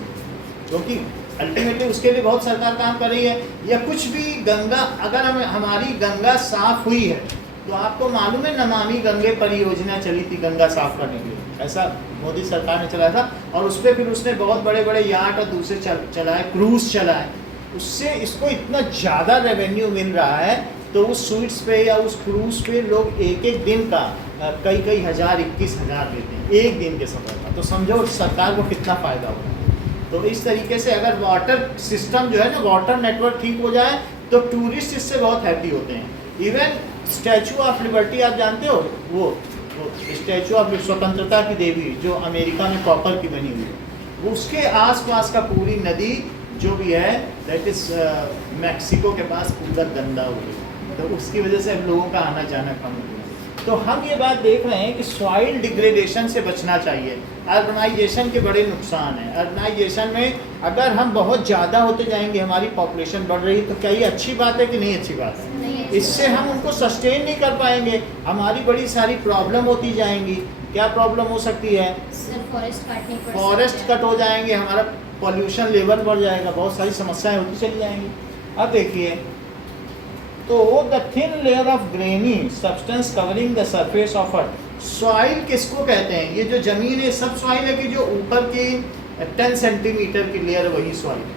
क्योंकि अल्टीमेटली उसके लिए बहुत सरकार काम कर रही है। या कुछ भी गंगा, अगर हमारी गंगा साफ हुई है तो आपको मालूम है नमामि गंगे परियोजना चली थी गंगा साफ करने के लिए, ऐसा मोदी सरकार ने चलाया था, और उस पर फिर उसने बहुत बड़े बड़े यार्ड और दूसरे चलाए, क्रूज चलाए, उससे इसको इतना ज़्यादा रेवेन्यू मिल रहा है। तो उस स्वीट्स पे या उस क्रूज पे लोग एक एक दिन का कई हज़ार, 21,000 लेते हैं एक दिन के सफर का, तो समझो सरकार को कितना फ़ायदा होगा। तो इस तरीके से अगर वाटर सिस्टम जो है ना, वाटर नेटवर्क ठीक हो जाए तो टूरिस्ट इससे बहुत हैप्पी होते हैं। इवन स्टैचू ऑफ लिबर्टी आप जानते हो, वो स्टैचू ऑफ स्वतंत्रता की देवी जो अमेरिका में कॉपर की बनी हुई है, उसके आसपास का पूरी नदी जो भी है दैट इज़ मैक्सिको के पास पूरा गंदा हो गया, तो उसकी वजह से अब लोगों का आना जाना कम हो गया। तो हम ये बात देख रहे हैं कि सॉइल डिग्रेडेशन से बचना चाहिए। अर्बनाइजेशन के बड़े नुकसान हैं। अर्बनाइजेशन में अगर हम बहुत ज़्यादा होते जाएंगे, हमारी पॉपुलेशन बढ़ रही है, तो क्या ये अच्छी बात है कि नहीं अच्छी बात है? इससे हम उनको सस्टेन नहीं कर पाएंगे, हमारी बड़ी सारी प्रॉब्लम होती जाएंगी। क्या प्रॉब्लम हो सकती है? फॉरेस्ट कट हो जाएंगे, हमारा पॉल्यूशन लेवल बढ़ जाएगा, बहुत सारी समस्याएं होती चली जाएंगी। अब देखिए, तो the thin layer of granny substance covering the surface of earth, soil किसको कहते हैं? ये जो जमीन है सब सॉइल है कि जो ऊपर की 10 सेंटीमीटर की लेयर है वही सॉइल है?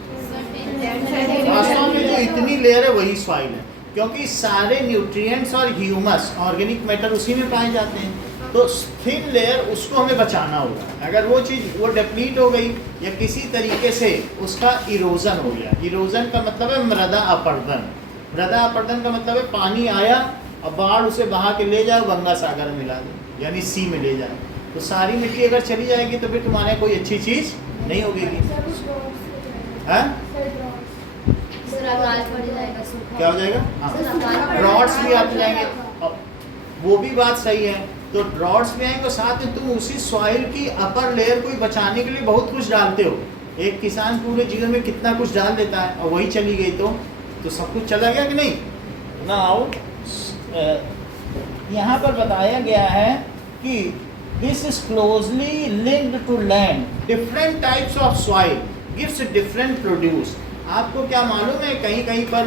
वास्तव में जो इतनी लेयर है वही सॉइल है, क्योंकि सारे न्यूट्रिएंट्स और ह्यूमस, ऑर्गेनिक मैटर उसी में पाए जाते हैं। तो थिन लेयर उसको हमें बचाना होगा। अगर वो चीज़ वो डिप्लीट हो गई या किसी तरीके से उसका इरोजन हो गया, इरोजन का मतलब है मृदा अपरदन। मृदा अपरदन का मतलब है पानी आया और बाढ़ उसे बहा के ले जाए, गंगा सागर में मिला दे, यानी सी में ले जाए, तो सारी मिट्टी अगर चली जाएगी तो फिर तुम्हारे कोई अच्छी चीज़ नहीं होगी। क्या हो जाएगा? हाँ, ड्रॉट्स भी आते जाएंगे, वो भी बात सही है। तो ड्रॉट्स भी आएंगे, साथ में तुम उसी सॉइल की अपर लेयर को बचाने के लिए बहुत कुछ डालते हो। एक किसान पूरे जीवन में कितना कुछ डाल देता है, और वही चली गई तो सब कुछ चला गया कि नहीं? नाउ यहाँ पर बताया गया है कि this is closely linked to land, different types of soil gives different produce. आपको क्या मालूम है, कहीं कहीं पर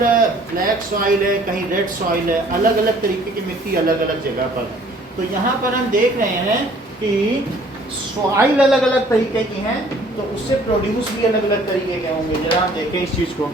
ब्लैक सॉइल है, कहीं रेड सॉइल है, अलग अलग तरीके की मिट्टी अलग अलग जगह पर है। तो यहाँ पर हम देख रहे हैं कि सॉइल अलग अलग तरीके की हैं, तो उससे प्रोड्यूस भी अलग अलग तरीके के होंगे। जरा हम देखें इस चीज़ को।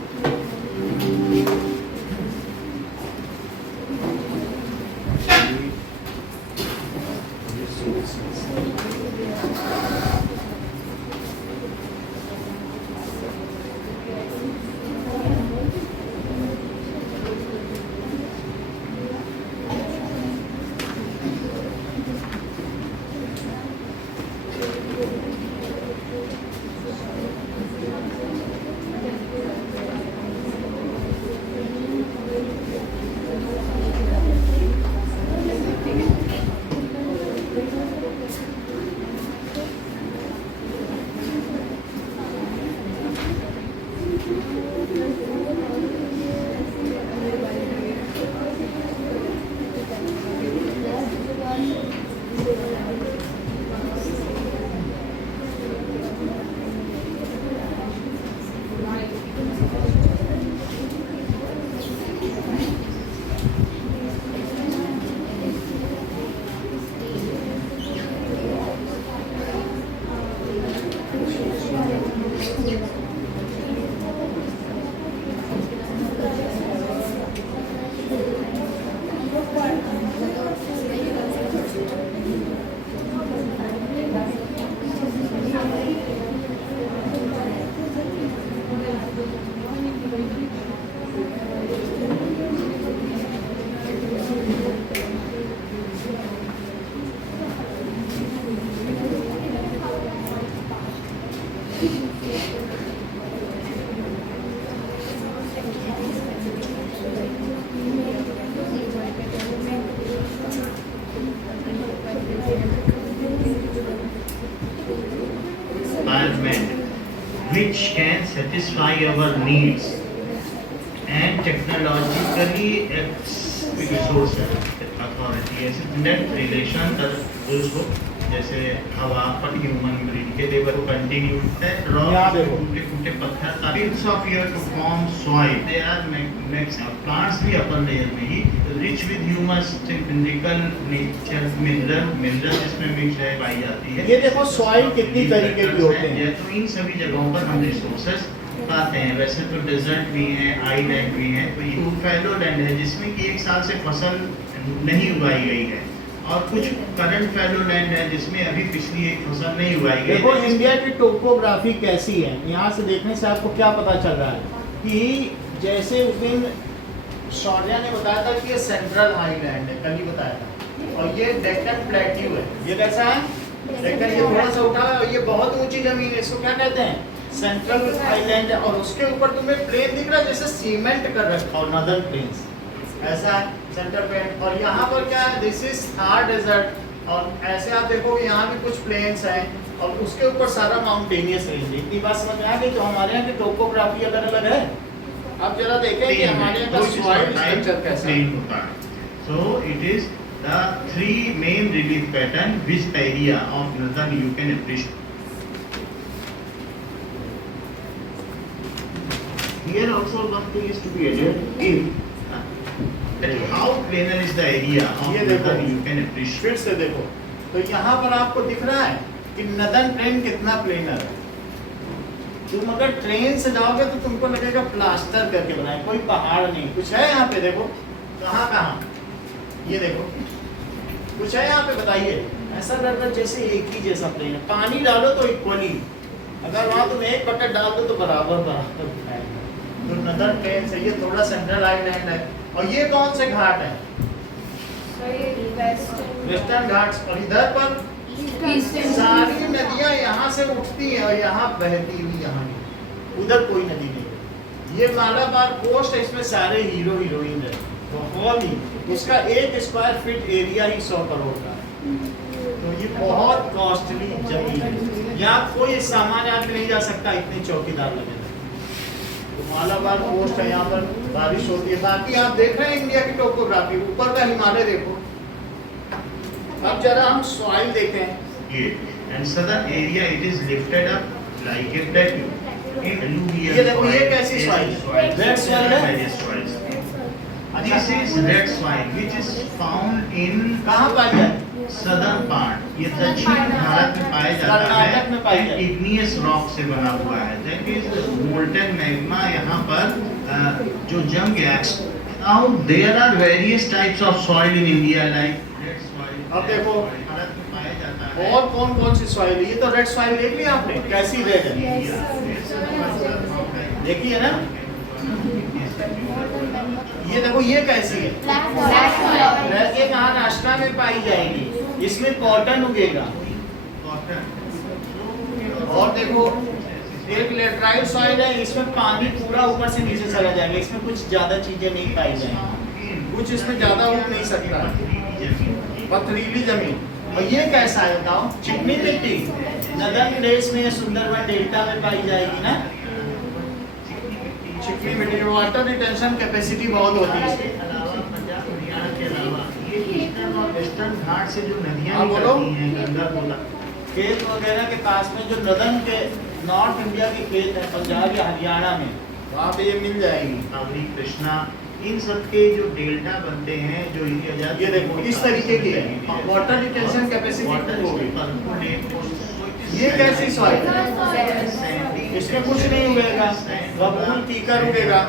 satisfy our needs and technologically resources authority ऐसे net relation उसको जैसे हवा पर ह्यूमन ब्रीड के they were continue that rock टूटे पत्थर bits of your to form soil they are maximum plants भी upper layer में ही rich with humus cylindrical nature mineral इसमें mix है पाई जाती है। ये देखो सॉइल कितनी तरीके की होते हैं। तो इन सभी जगहों पर हम रिसोर्सेज पाते हैं। वैसे तो डेजर्ट भी है, आईलैंड भी है, तो ये फैलो लैंड है जिसमें कि एक साल से फसल नहीं उगाई गई है और कुछ करंट फैलो लैंड है जिसमें अभी पिछली एक फसल नहीं उगाई गई। देखो इंडिया की टोपोग्राफी कैसी है, यहाँ से देखने से आपको क्या पता चल रहा है कि जैसे उस दिन शौर्या ने बताया था कि ये सेंट्रल हाईलैंड है, कल ही बताया था, और ये डेक्कन प्लेट्यू है। ये कैसा है? डेक्कन, ये थोड़ा सा उठा है और ये बहुत ऊंची जमीन है, इसको क्या कहते हैं? सेंट्रल हाईलैंड है। और उसके ऊपर तुम्हें प्लेन दिख रहा है जैसे सीमेंट कर रखा हो, नॉर्दर्न प्लेन्स ऐसा है सेंट्रल प्लेन। और यहाँ पर क्या है? This is Thar desert. और ऐसे आप देखोगे यहाँ भी कुछ प्लेन्स हैं और उसके ऊपर सारा माउंटेनियस रेंज। इतनी बात समझ में आ गई? तो हमारे यहाँ की टोपोग्राफी अलग अलग है। अब जरा देखें कि हमारे यहाँ का सॉइल स्ट्रक्चर कैसा होता है। So it is the three main relief pattern which area of northern you can appreciate. Here also one thing is to be added if how planar is the area of northern you can appreciate. फिर से देखो तो यहाँ पर आपको दिख रहा है कि नदन ट्रेन कितना प्लेनर है। तुम अगर ट्रेन से जाओगे तो तुमको लगेगा प्लास्टर करके बनाए, कोई पहाड़ नहीं। कुछ है यहाँ पे? देखो कहाँ कहाँ, ये देखो कुछ है यहाँ पे? बताइए। ऐसा लग रहा है जैसे एक ही जैसा प्लेन है। पानी डालो तो इक्वली, अगर वहाँ तुम एक बकेट डाल दो तो बराबर बराबर दिखाएगा। तो नदन ट्रेन से ये थोड़ा सेंट्रल आइलैंड है। और ये कौन से घाट है? वेस्टर्न घाट्स। और इधर पर सारी नदियां यहाँ से उठती हैं और यहाँ बहती हुई यहाँ, उधर कोई नदी नहीं। ये मालाबार कोस्ट है, इसमें सारे हीरो हीरोइन है। बहुत ही, उसका 1 स्क्वायर फीट एरिया ही 100 करोड़ का है। तो ये बहुत कॉस्टली जमीन है, यहाँ कोई सामान आके नहीं जा सकता, इतने चौकीदार लगे। तो मालाबार कोस्ट है, यहाँ पर बारिश होती है। बाकी आप देख रहे हैं इंडिया की टोपोग्राफी, ऊपर का हिमालय देखो। अब जरा हम सॉइल देखें। And southern area it is lifted up like a plateau. ये देखो ये कैसी सॉइल है? रेड सॉइल है। This is red soil which is found in कहाँ पाई जाती? southern part. ये दक्षिण भारत में पाया जाता कर्नाटक में पाई है। जाती है। igneous rock से बना हुआ है। That is molten magma यहाँ पर जो जम गया। Now there are various types of soil in India like red soil. अब देखो भारत में पाया जाता है। और कौन कौन सी सॉइल है? ये तो रेड सॉइल देख लिया आपने, कैसी रेड है? देखी है ना? ये देखो ये कैसी है? ब्लैक। ये महाराष्ट्र में पाई जाएगी, इसमें कॉटन उगेगा। और देखो एक लेटराइट सॉइल है, इसमें पानी पूरा ऊपर से नीचे चला जाएगा, इसमें कुछ ज्यादा चीजें नहीं पाई जाएंगी, कुछ इसमें ज्यादा उग नहीं सकता, पथरीली जमीन। और ये कैसा है बताओ? चिकनी मिट्टी। नदर्न प्लेस में, सुंदरबन डेल्टा में पाई जाएगी ना चिकनी मिट्टी। वाटर रिटेंशन कैपेसिटी बहुत होती है इसकी। पंजाब हरियाणा के अलावा ये ईस्टर्न और वेस्टर्न घाट से जो नदियां हाँ, बोलो। निकलती हैं, गंगा बोला, खेत वगैरह के पास में जो नदर्न के नॉर्थ इंडिया के खेत है, पंजाब या हरियाणा में, वहाँ पे ये मिल जाएगी। कावेरी, कृष्णा, इन सब के जो डेल्टा बनते हैं, जो ये देखो इस तरीके की है, वाटर रिटेंशन कैपेसिटी होगी। ये कैसी सॉइल है? इसमें कुछ नहीं उगेगा, बबूल कीकर उगेगा।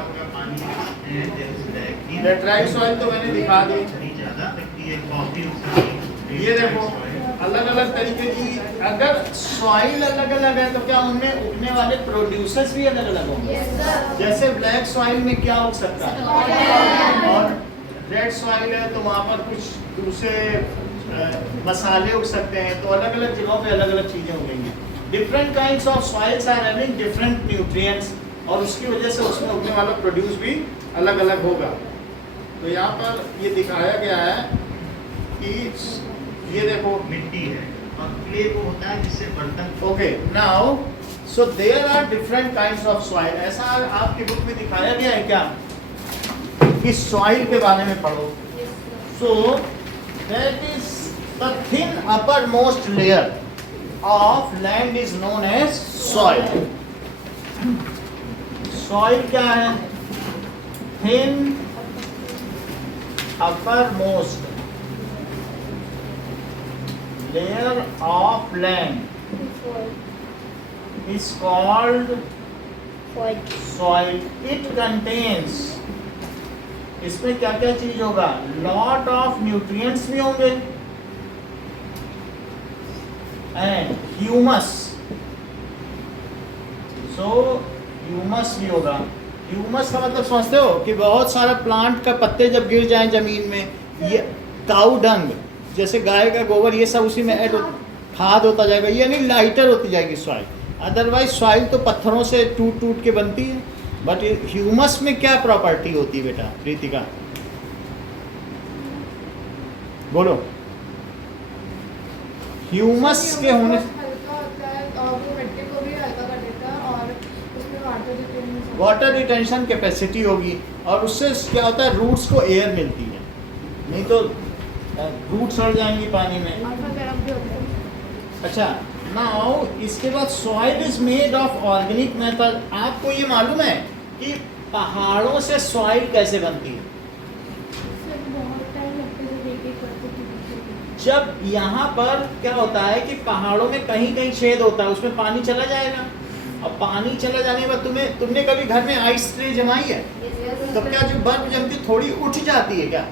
लेटराइट सॉइल तो मैंने दिखा दी। ये देखो अलग अलग तरीके की, अगर सॉइल अलग अलग है तो क्या उनमें उगने वाले प्रोड्यूसर्स भी अलग अलग होंगे? जैसे ब्लैक सॉइल में क्या उग सकता है और रेड सॉइल है तो वहाँ पर कुछ दूसरे मसाले उग सकते हैं। तो अलग अलग जगहों पे अलग अलग चीजें उगेंगी। Different kinds of soils are having different nutrients, और उसकी वजह से उसमें उगने वाला प्रोड्यूस भी अलग अलग होगा। तो यहाँ पर ये दिखाया गया है कि ये देखो मिट्टी है और क्ले वो होता है जिससे बर्तन। Okay now so there are different kinds of soil. ऐसा आपकी बुक में दिखाया गया है क्या कि सॉइल के बारे में पढ़ो। So that is the thin upper most layer of land is known as soil. Soil क्या है? Thin upper most layer of land is called soil. It contains, इसमें क्या क्या चीज होगा? Lot of nutrients भी होंगे and humus. So humus भी होगा। ह्यूमस का मतलब समझते हो कि बहुत सारा प्लांट का पत्ते जब गिर जाएं जमीन में, ये काऊ डंग जैसे गाय का गोबर ये सब उसी में ऐड खाद होता जाएगा, यानी लाइटर होती जाएगी सॉइल। अदरवाइज सॉइल तो पत्थरों से टूट टूट के बनती है, बट ह्यूमस में क्या प्रॉपर्टी होती है बेटा प्रीतिका? बोलो। ह्यूमस के होने हल्का होता है और वो मिट्टी को भी हल्का कर देता है और उसमें वाटर रिटेंशन कैपेसिटी होगी और उससे क्या होता है, रूट्स को एयर मिलती है, नहीं तो रूट सड़ जाएंगी पानी में। और गर्म भी होता है। अच्छा, नाउ इसके बाद soil is made of organic matter. आपको ये मालूम है कि पहाड़ों से सॉइल कैसे बनती है? जब यहाँ पर क्या होता है कि पहाड़ों में कहीं कहीं छेद होता है, उसमें पानी चला जाएगा और पानी चला जाने के बाद तुमने कभी घर में आइस ट्रे जमाई है? तो क्या जो बर्फ जमती थोड़ी उठ जाती है क्या?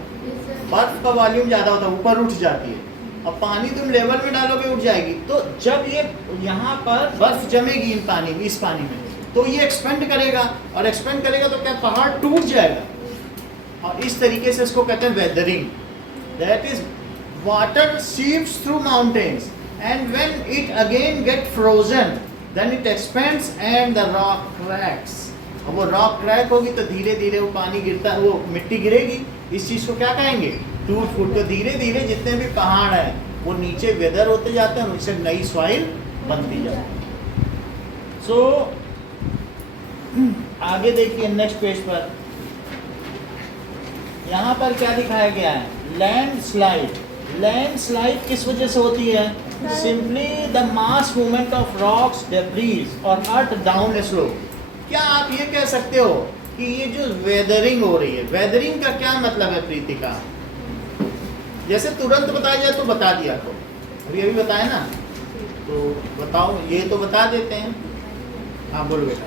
बर्फ का वॉल्यूम ज़्यादा होता है, ऊपर उठ जाती है और पानी तुम लेवल में डालोगे उठ जाएगी। तो जब ये यहाँ पर बर्फ जमेगी इस पानी में तो ये एक्सपेंड करेगा और एक्सपेंड करेगा तो क्या पहाड़ टूट जाएगा। और इस तरीके से इसको कहते हैं weathering. That is water sieves through mountains and when it again get frozen then it expands and the rock cracks. और वो रॉक क्रैक होगी तो धीरे धीरे वो पानी गिरता, वो मिट्टी गिरेगी। इस चीज़ को क्या कहेंगे? टूट फूट। तो धीरे धीरे जितने भी पहाड़ हैं वो नीचे वेदर होते जाते हैं, उनसे नई सॉइल बनती जाती है। सो आगे देखिए नेक्स्ट पेज पर, यहाँ पर क्या दिखाया गया है? Land slide. लैंड स्लाइड किस वजह से होती है? Simply the mass movement of rocks, debris और अर्थ डाउन स्लोप। क्या आप ये कह सकते हो कि ये जो वेदरिंग हो रही है, वेदरिंग का क्या मतलब है प्रीतिका? जैसे तुरंत बताया जाए तो बता दिया, तो अभी बताया ना, तो बताओ, ये तो बता देते हैं। हाँ बोलो बेटा।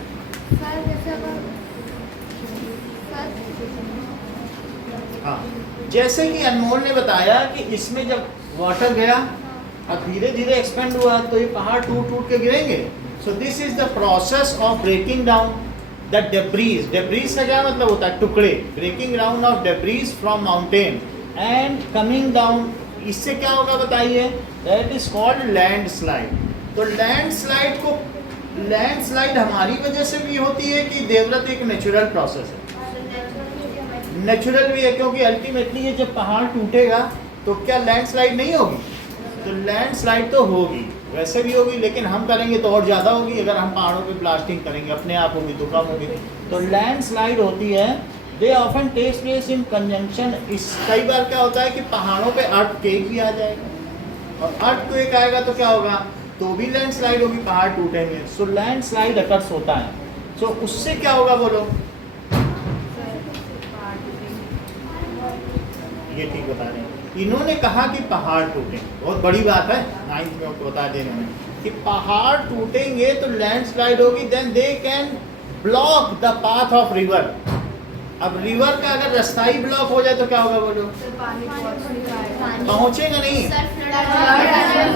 हाँ, जैसे कि अनमोल ने बताया कि इसमें जब वाटर गया और धीरे धीरे एक्सपेंड हुआ तो ये पहाड़ टूट टूट के गिरेंगे। So this is the process of breaking down the debris. Debris का क्या मतलब होता है? टुकड़े। Breaking down of debris from mountain and coming down. इससे क्या होगा बताइए? That is called land slide. तो लैंड स्लाइड को, लैंड स्लाइड हमारी वजह से भी होती है कि देवव्रत एक नेचुरल प्रोसेस है? नेचुरल भी है, क्योंकि अल्टीमेटली ये जब पहाड़ टूटेगा तो क्या लैंडस्लाइड नहीं होगी? तो लैंडस्लाइड तो होगी, वैसे भी होगी, लेकिन हम करेंगे तो और ज़्यादा होगी। अगर हम पहाड़ों पे ब्लास्टिंग करेंगे अपने आप होगी तो कम होगी। तो लैंडस्लाइड होती है। They often takes place in conjunction. इस कई बार क्या होता है कि पहाड़ों पे अर्थक्वेक भी आ जाएगा और अर्थक्वेक आएगा तो क्या होगा? तो भी लैंडस्लाइड होगी, पहाड़ टूटेंगे। सो लैंडस्लाइड अकर्स होता है। सो उससे क्या होगा बोलो? ये ठीक बता रहे हैं। इन्होंने कहा कि पहाड़ टूटेंगे, बहुत बड़ी बात है, 9th में आपको बता दे रहे हैं कि पहाड़ टूटेंगे तो लैंडस्लाइड होगी। Then they can block the path of river. अब रिवर का अगर रास्ता ही ब्लॉक हो जाए तो क्या होगा बोलो? पहुंचेगा नहीं।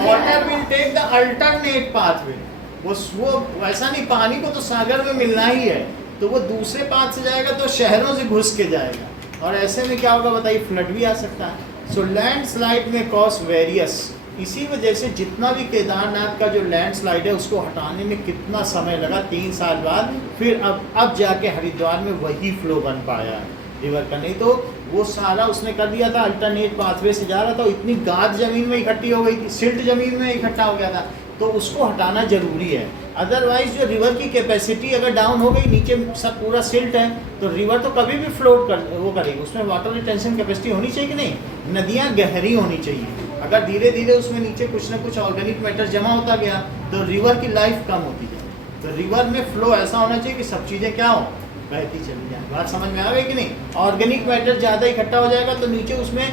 Water will take the alternate pathway. वो वैसा नहीं, पानी को तो सागर में मिलना ही है, तो वो दूसरे पाथ से जाएगा तो शहरों से घुस के जाएगा और ऐसे में क्या होगा बताइए? फ्लड भी आ सकता है। सो लैंडस्लाइड में कॉज वेरियस। इसी वजह से जितना भी केदारनाथ का जो लैंडस्लाइड है उसको हटाने में कितना समय लगा, 3 साल बाद फिर अब जाके हरिद्वार में वही फ्लो बन पाया रिवर का। नहीं तो वो सारा उसने कर दिया था, अल्टरनेट पाथवे से जा रहा था, इतनी गाद जमीन में इकट्ठी हो गई थी, सिल्ट जमीन में इकट्ठा हो गया था, तो उसको हटाना जरूरी है। अदरवाइज जो रिवर की कैपेसिटी अगर डाउन हो गई, नीचे सब पूरा सिल्ट है, तो रिवर तो कभी भी फ्लोट कर वो करेगी, उसमें वाटर रिटेंशन कैपेसिटी होनी चाहिए कि नहीं। नदियाँ गहरी होनी चाहिए, अगर धीरे धीरे उसमें नीचे कुछ ना कुछ ऑर्गेनिक मैटर जमा होता गया तो रिवर की लाइफ कम होती जाए। तो रिवर में फ्लो ऐसा होना चाहिए कि सब चीज़ें क्या हो, बहती चली जाए। बात समझ में आ गई कि नहीं। ऑर्गेनिक मैटर ज़्यादा इकट्ठा हो जाएगा तो नीचे उसमें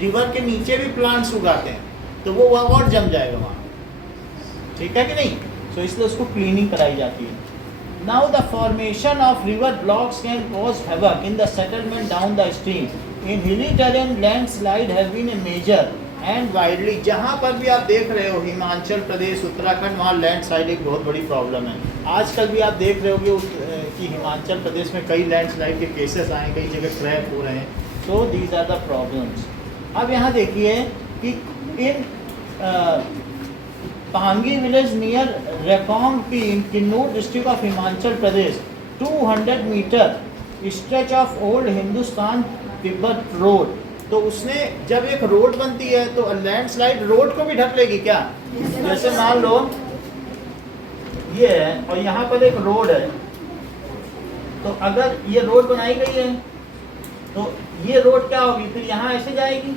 रिवर के नीचे भी प्लांट्स उगाते हैं, तो वो वहाँ और जम जाएगा वहाँ, ठीक है कि नहीं। तो इसलिए उसको क्लीनिंग कराई जाती है। Now the formation of river blocks can cause havoc in the settlement down the stream. In hilly terrain landslide have been a major and widely. जहाँ पर भी आप देख रहे हो, हिमाचल प्रदेश, उत्तराखंड, वहाँ लैंडस्लाइड एक बहुत बड़ी प्रॉब्लम है। आजकल भी आप देख रहे होगे कि हिमाचल प्रदेश में कई लैंडस्लाइड के केसेस आए, कई जगह क्रैक हो रहे हैं। So these are the problems. अब यहाँ देखिए कि in Pangi village near Recong की in Kinnaur district of Himachal Pradesh 200 meter stretch of old Hindustan Tibet road. तो उसने जब एक रोड बनती है तो लैंडस्लाइड रोड को भी ढक लेगी क्या। जैसे मान लो ये है और यहाँ पर एक रोड है, तो अगर ये रोड बनाई गई है तो ये रोड क्या होगी, फिर यहाँ ऐसे जाएगी।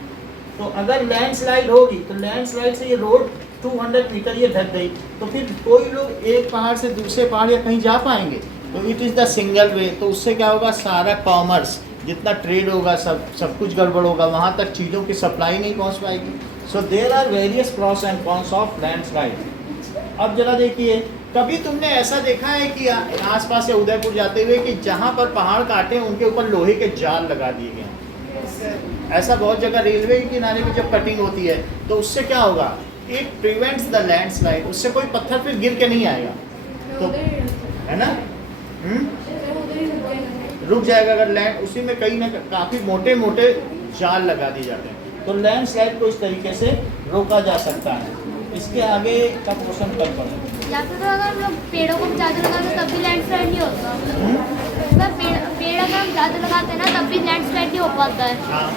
तो अगर लैंडस्लाइड होगी तो लैंडस्लाइड से ये रोड 200 मीटर ये ढक गई, तो फिर कोई लोग एक पहाड़ से दूसरे पहाड़ या कहीं जा पाएंगे। तो it is the single way. तो उससे क्या होगा, सारा कॉमर्स जितना ट्रेड होगा सब कुछ गड़बड़ होगा, वहाँ तक चीज़ों की सप्लाई नहीं पहुँच पाएगी। So there are various pros and cons of landslide. अब जरा देखिए, कभी तुमने ऐसा देखा है कि आसपास से उदयपुर जाते हुए कि जहाँ पर पहाड़ काटे हैं उनके ऊपर लोहे के जाल लगा दिए गए हैं। ऐसा बहुत जगह रेलवे के किनारे में जब कटिंग होती है तो उससे क्या होगा, इट प्रिवेंट्स द लैंडस्लाइड। उससे कोई पत्थर फिर गिर के नहीं आएगा, तो है ना, रुक जाएगा। अगर लैंड उसी में कहीं ना काफ़ी मोटे मोटे जाल लगा दिए जाते हैं तो लैंडस्लाइड को इस तरीके से रोका जा सकता है। इसके आगे का क्वेश्चन कल पढ़ेंगे। या फिर अगर हम लोग पेड़ों को ज़्यादा लगाते तब भी लैंडस्लाइड नहीं होता। पेड़ अगर हम ज़्यादा लगाते हैं ना तब भी लैंडस्लाइड नहीं हो पाता है। हाँ।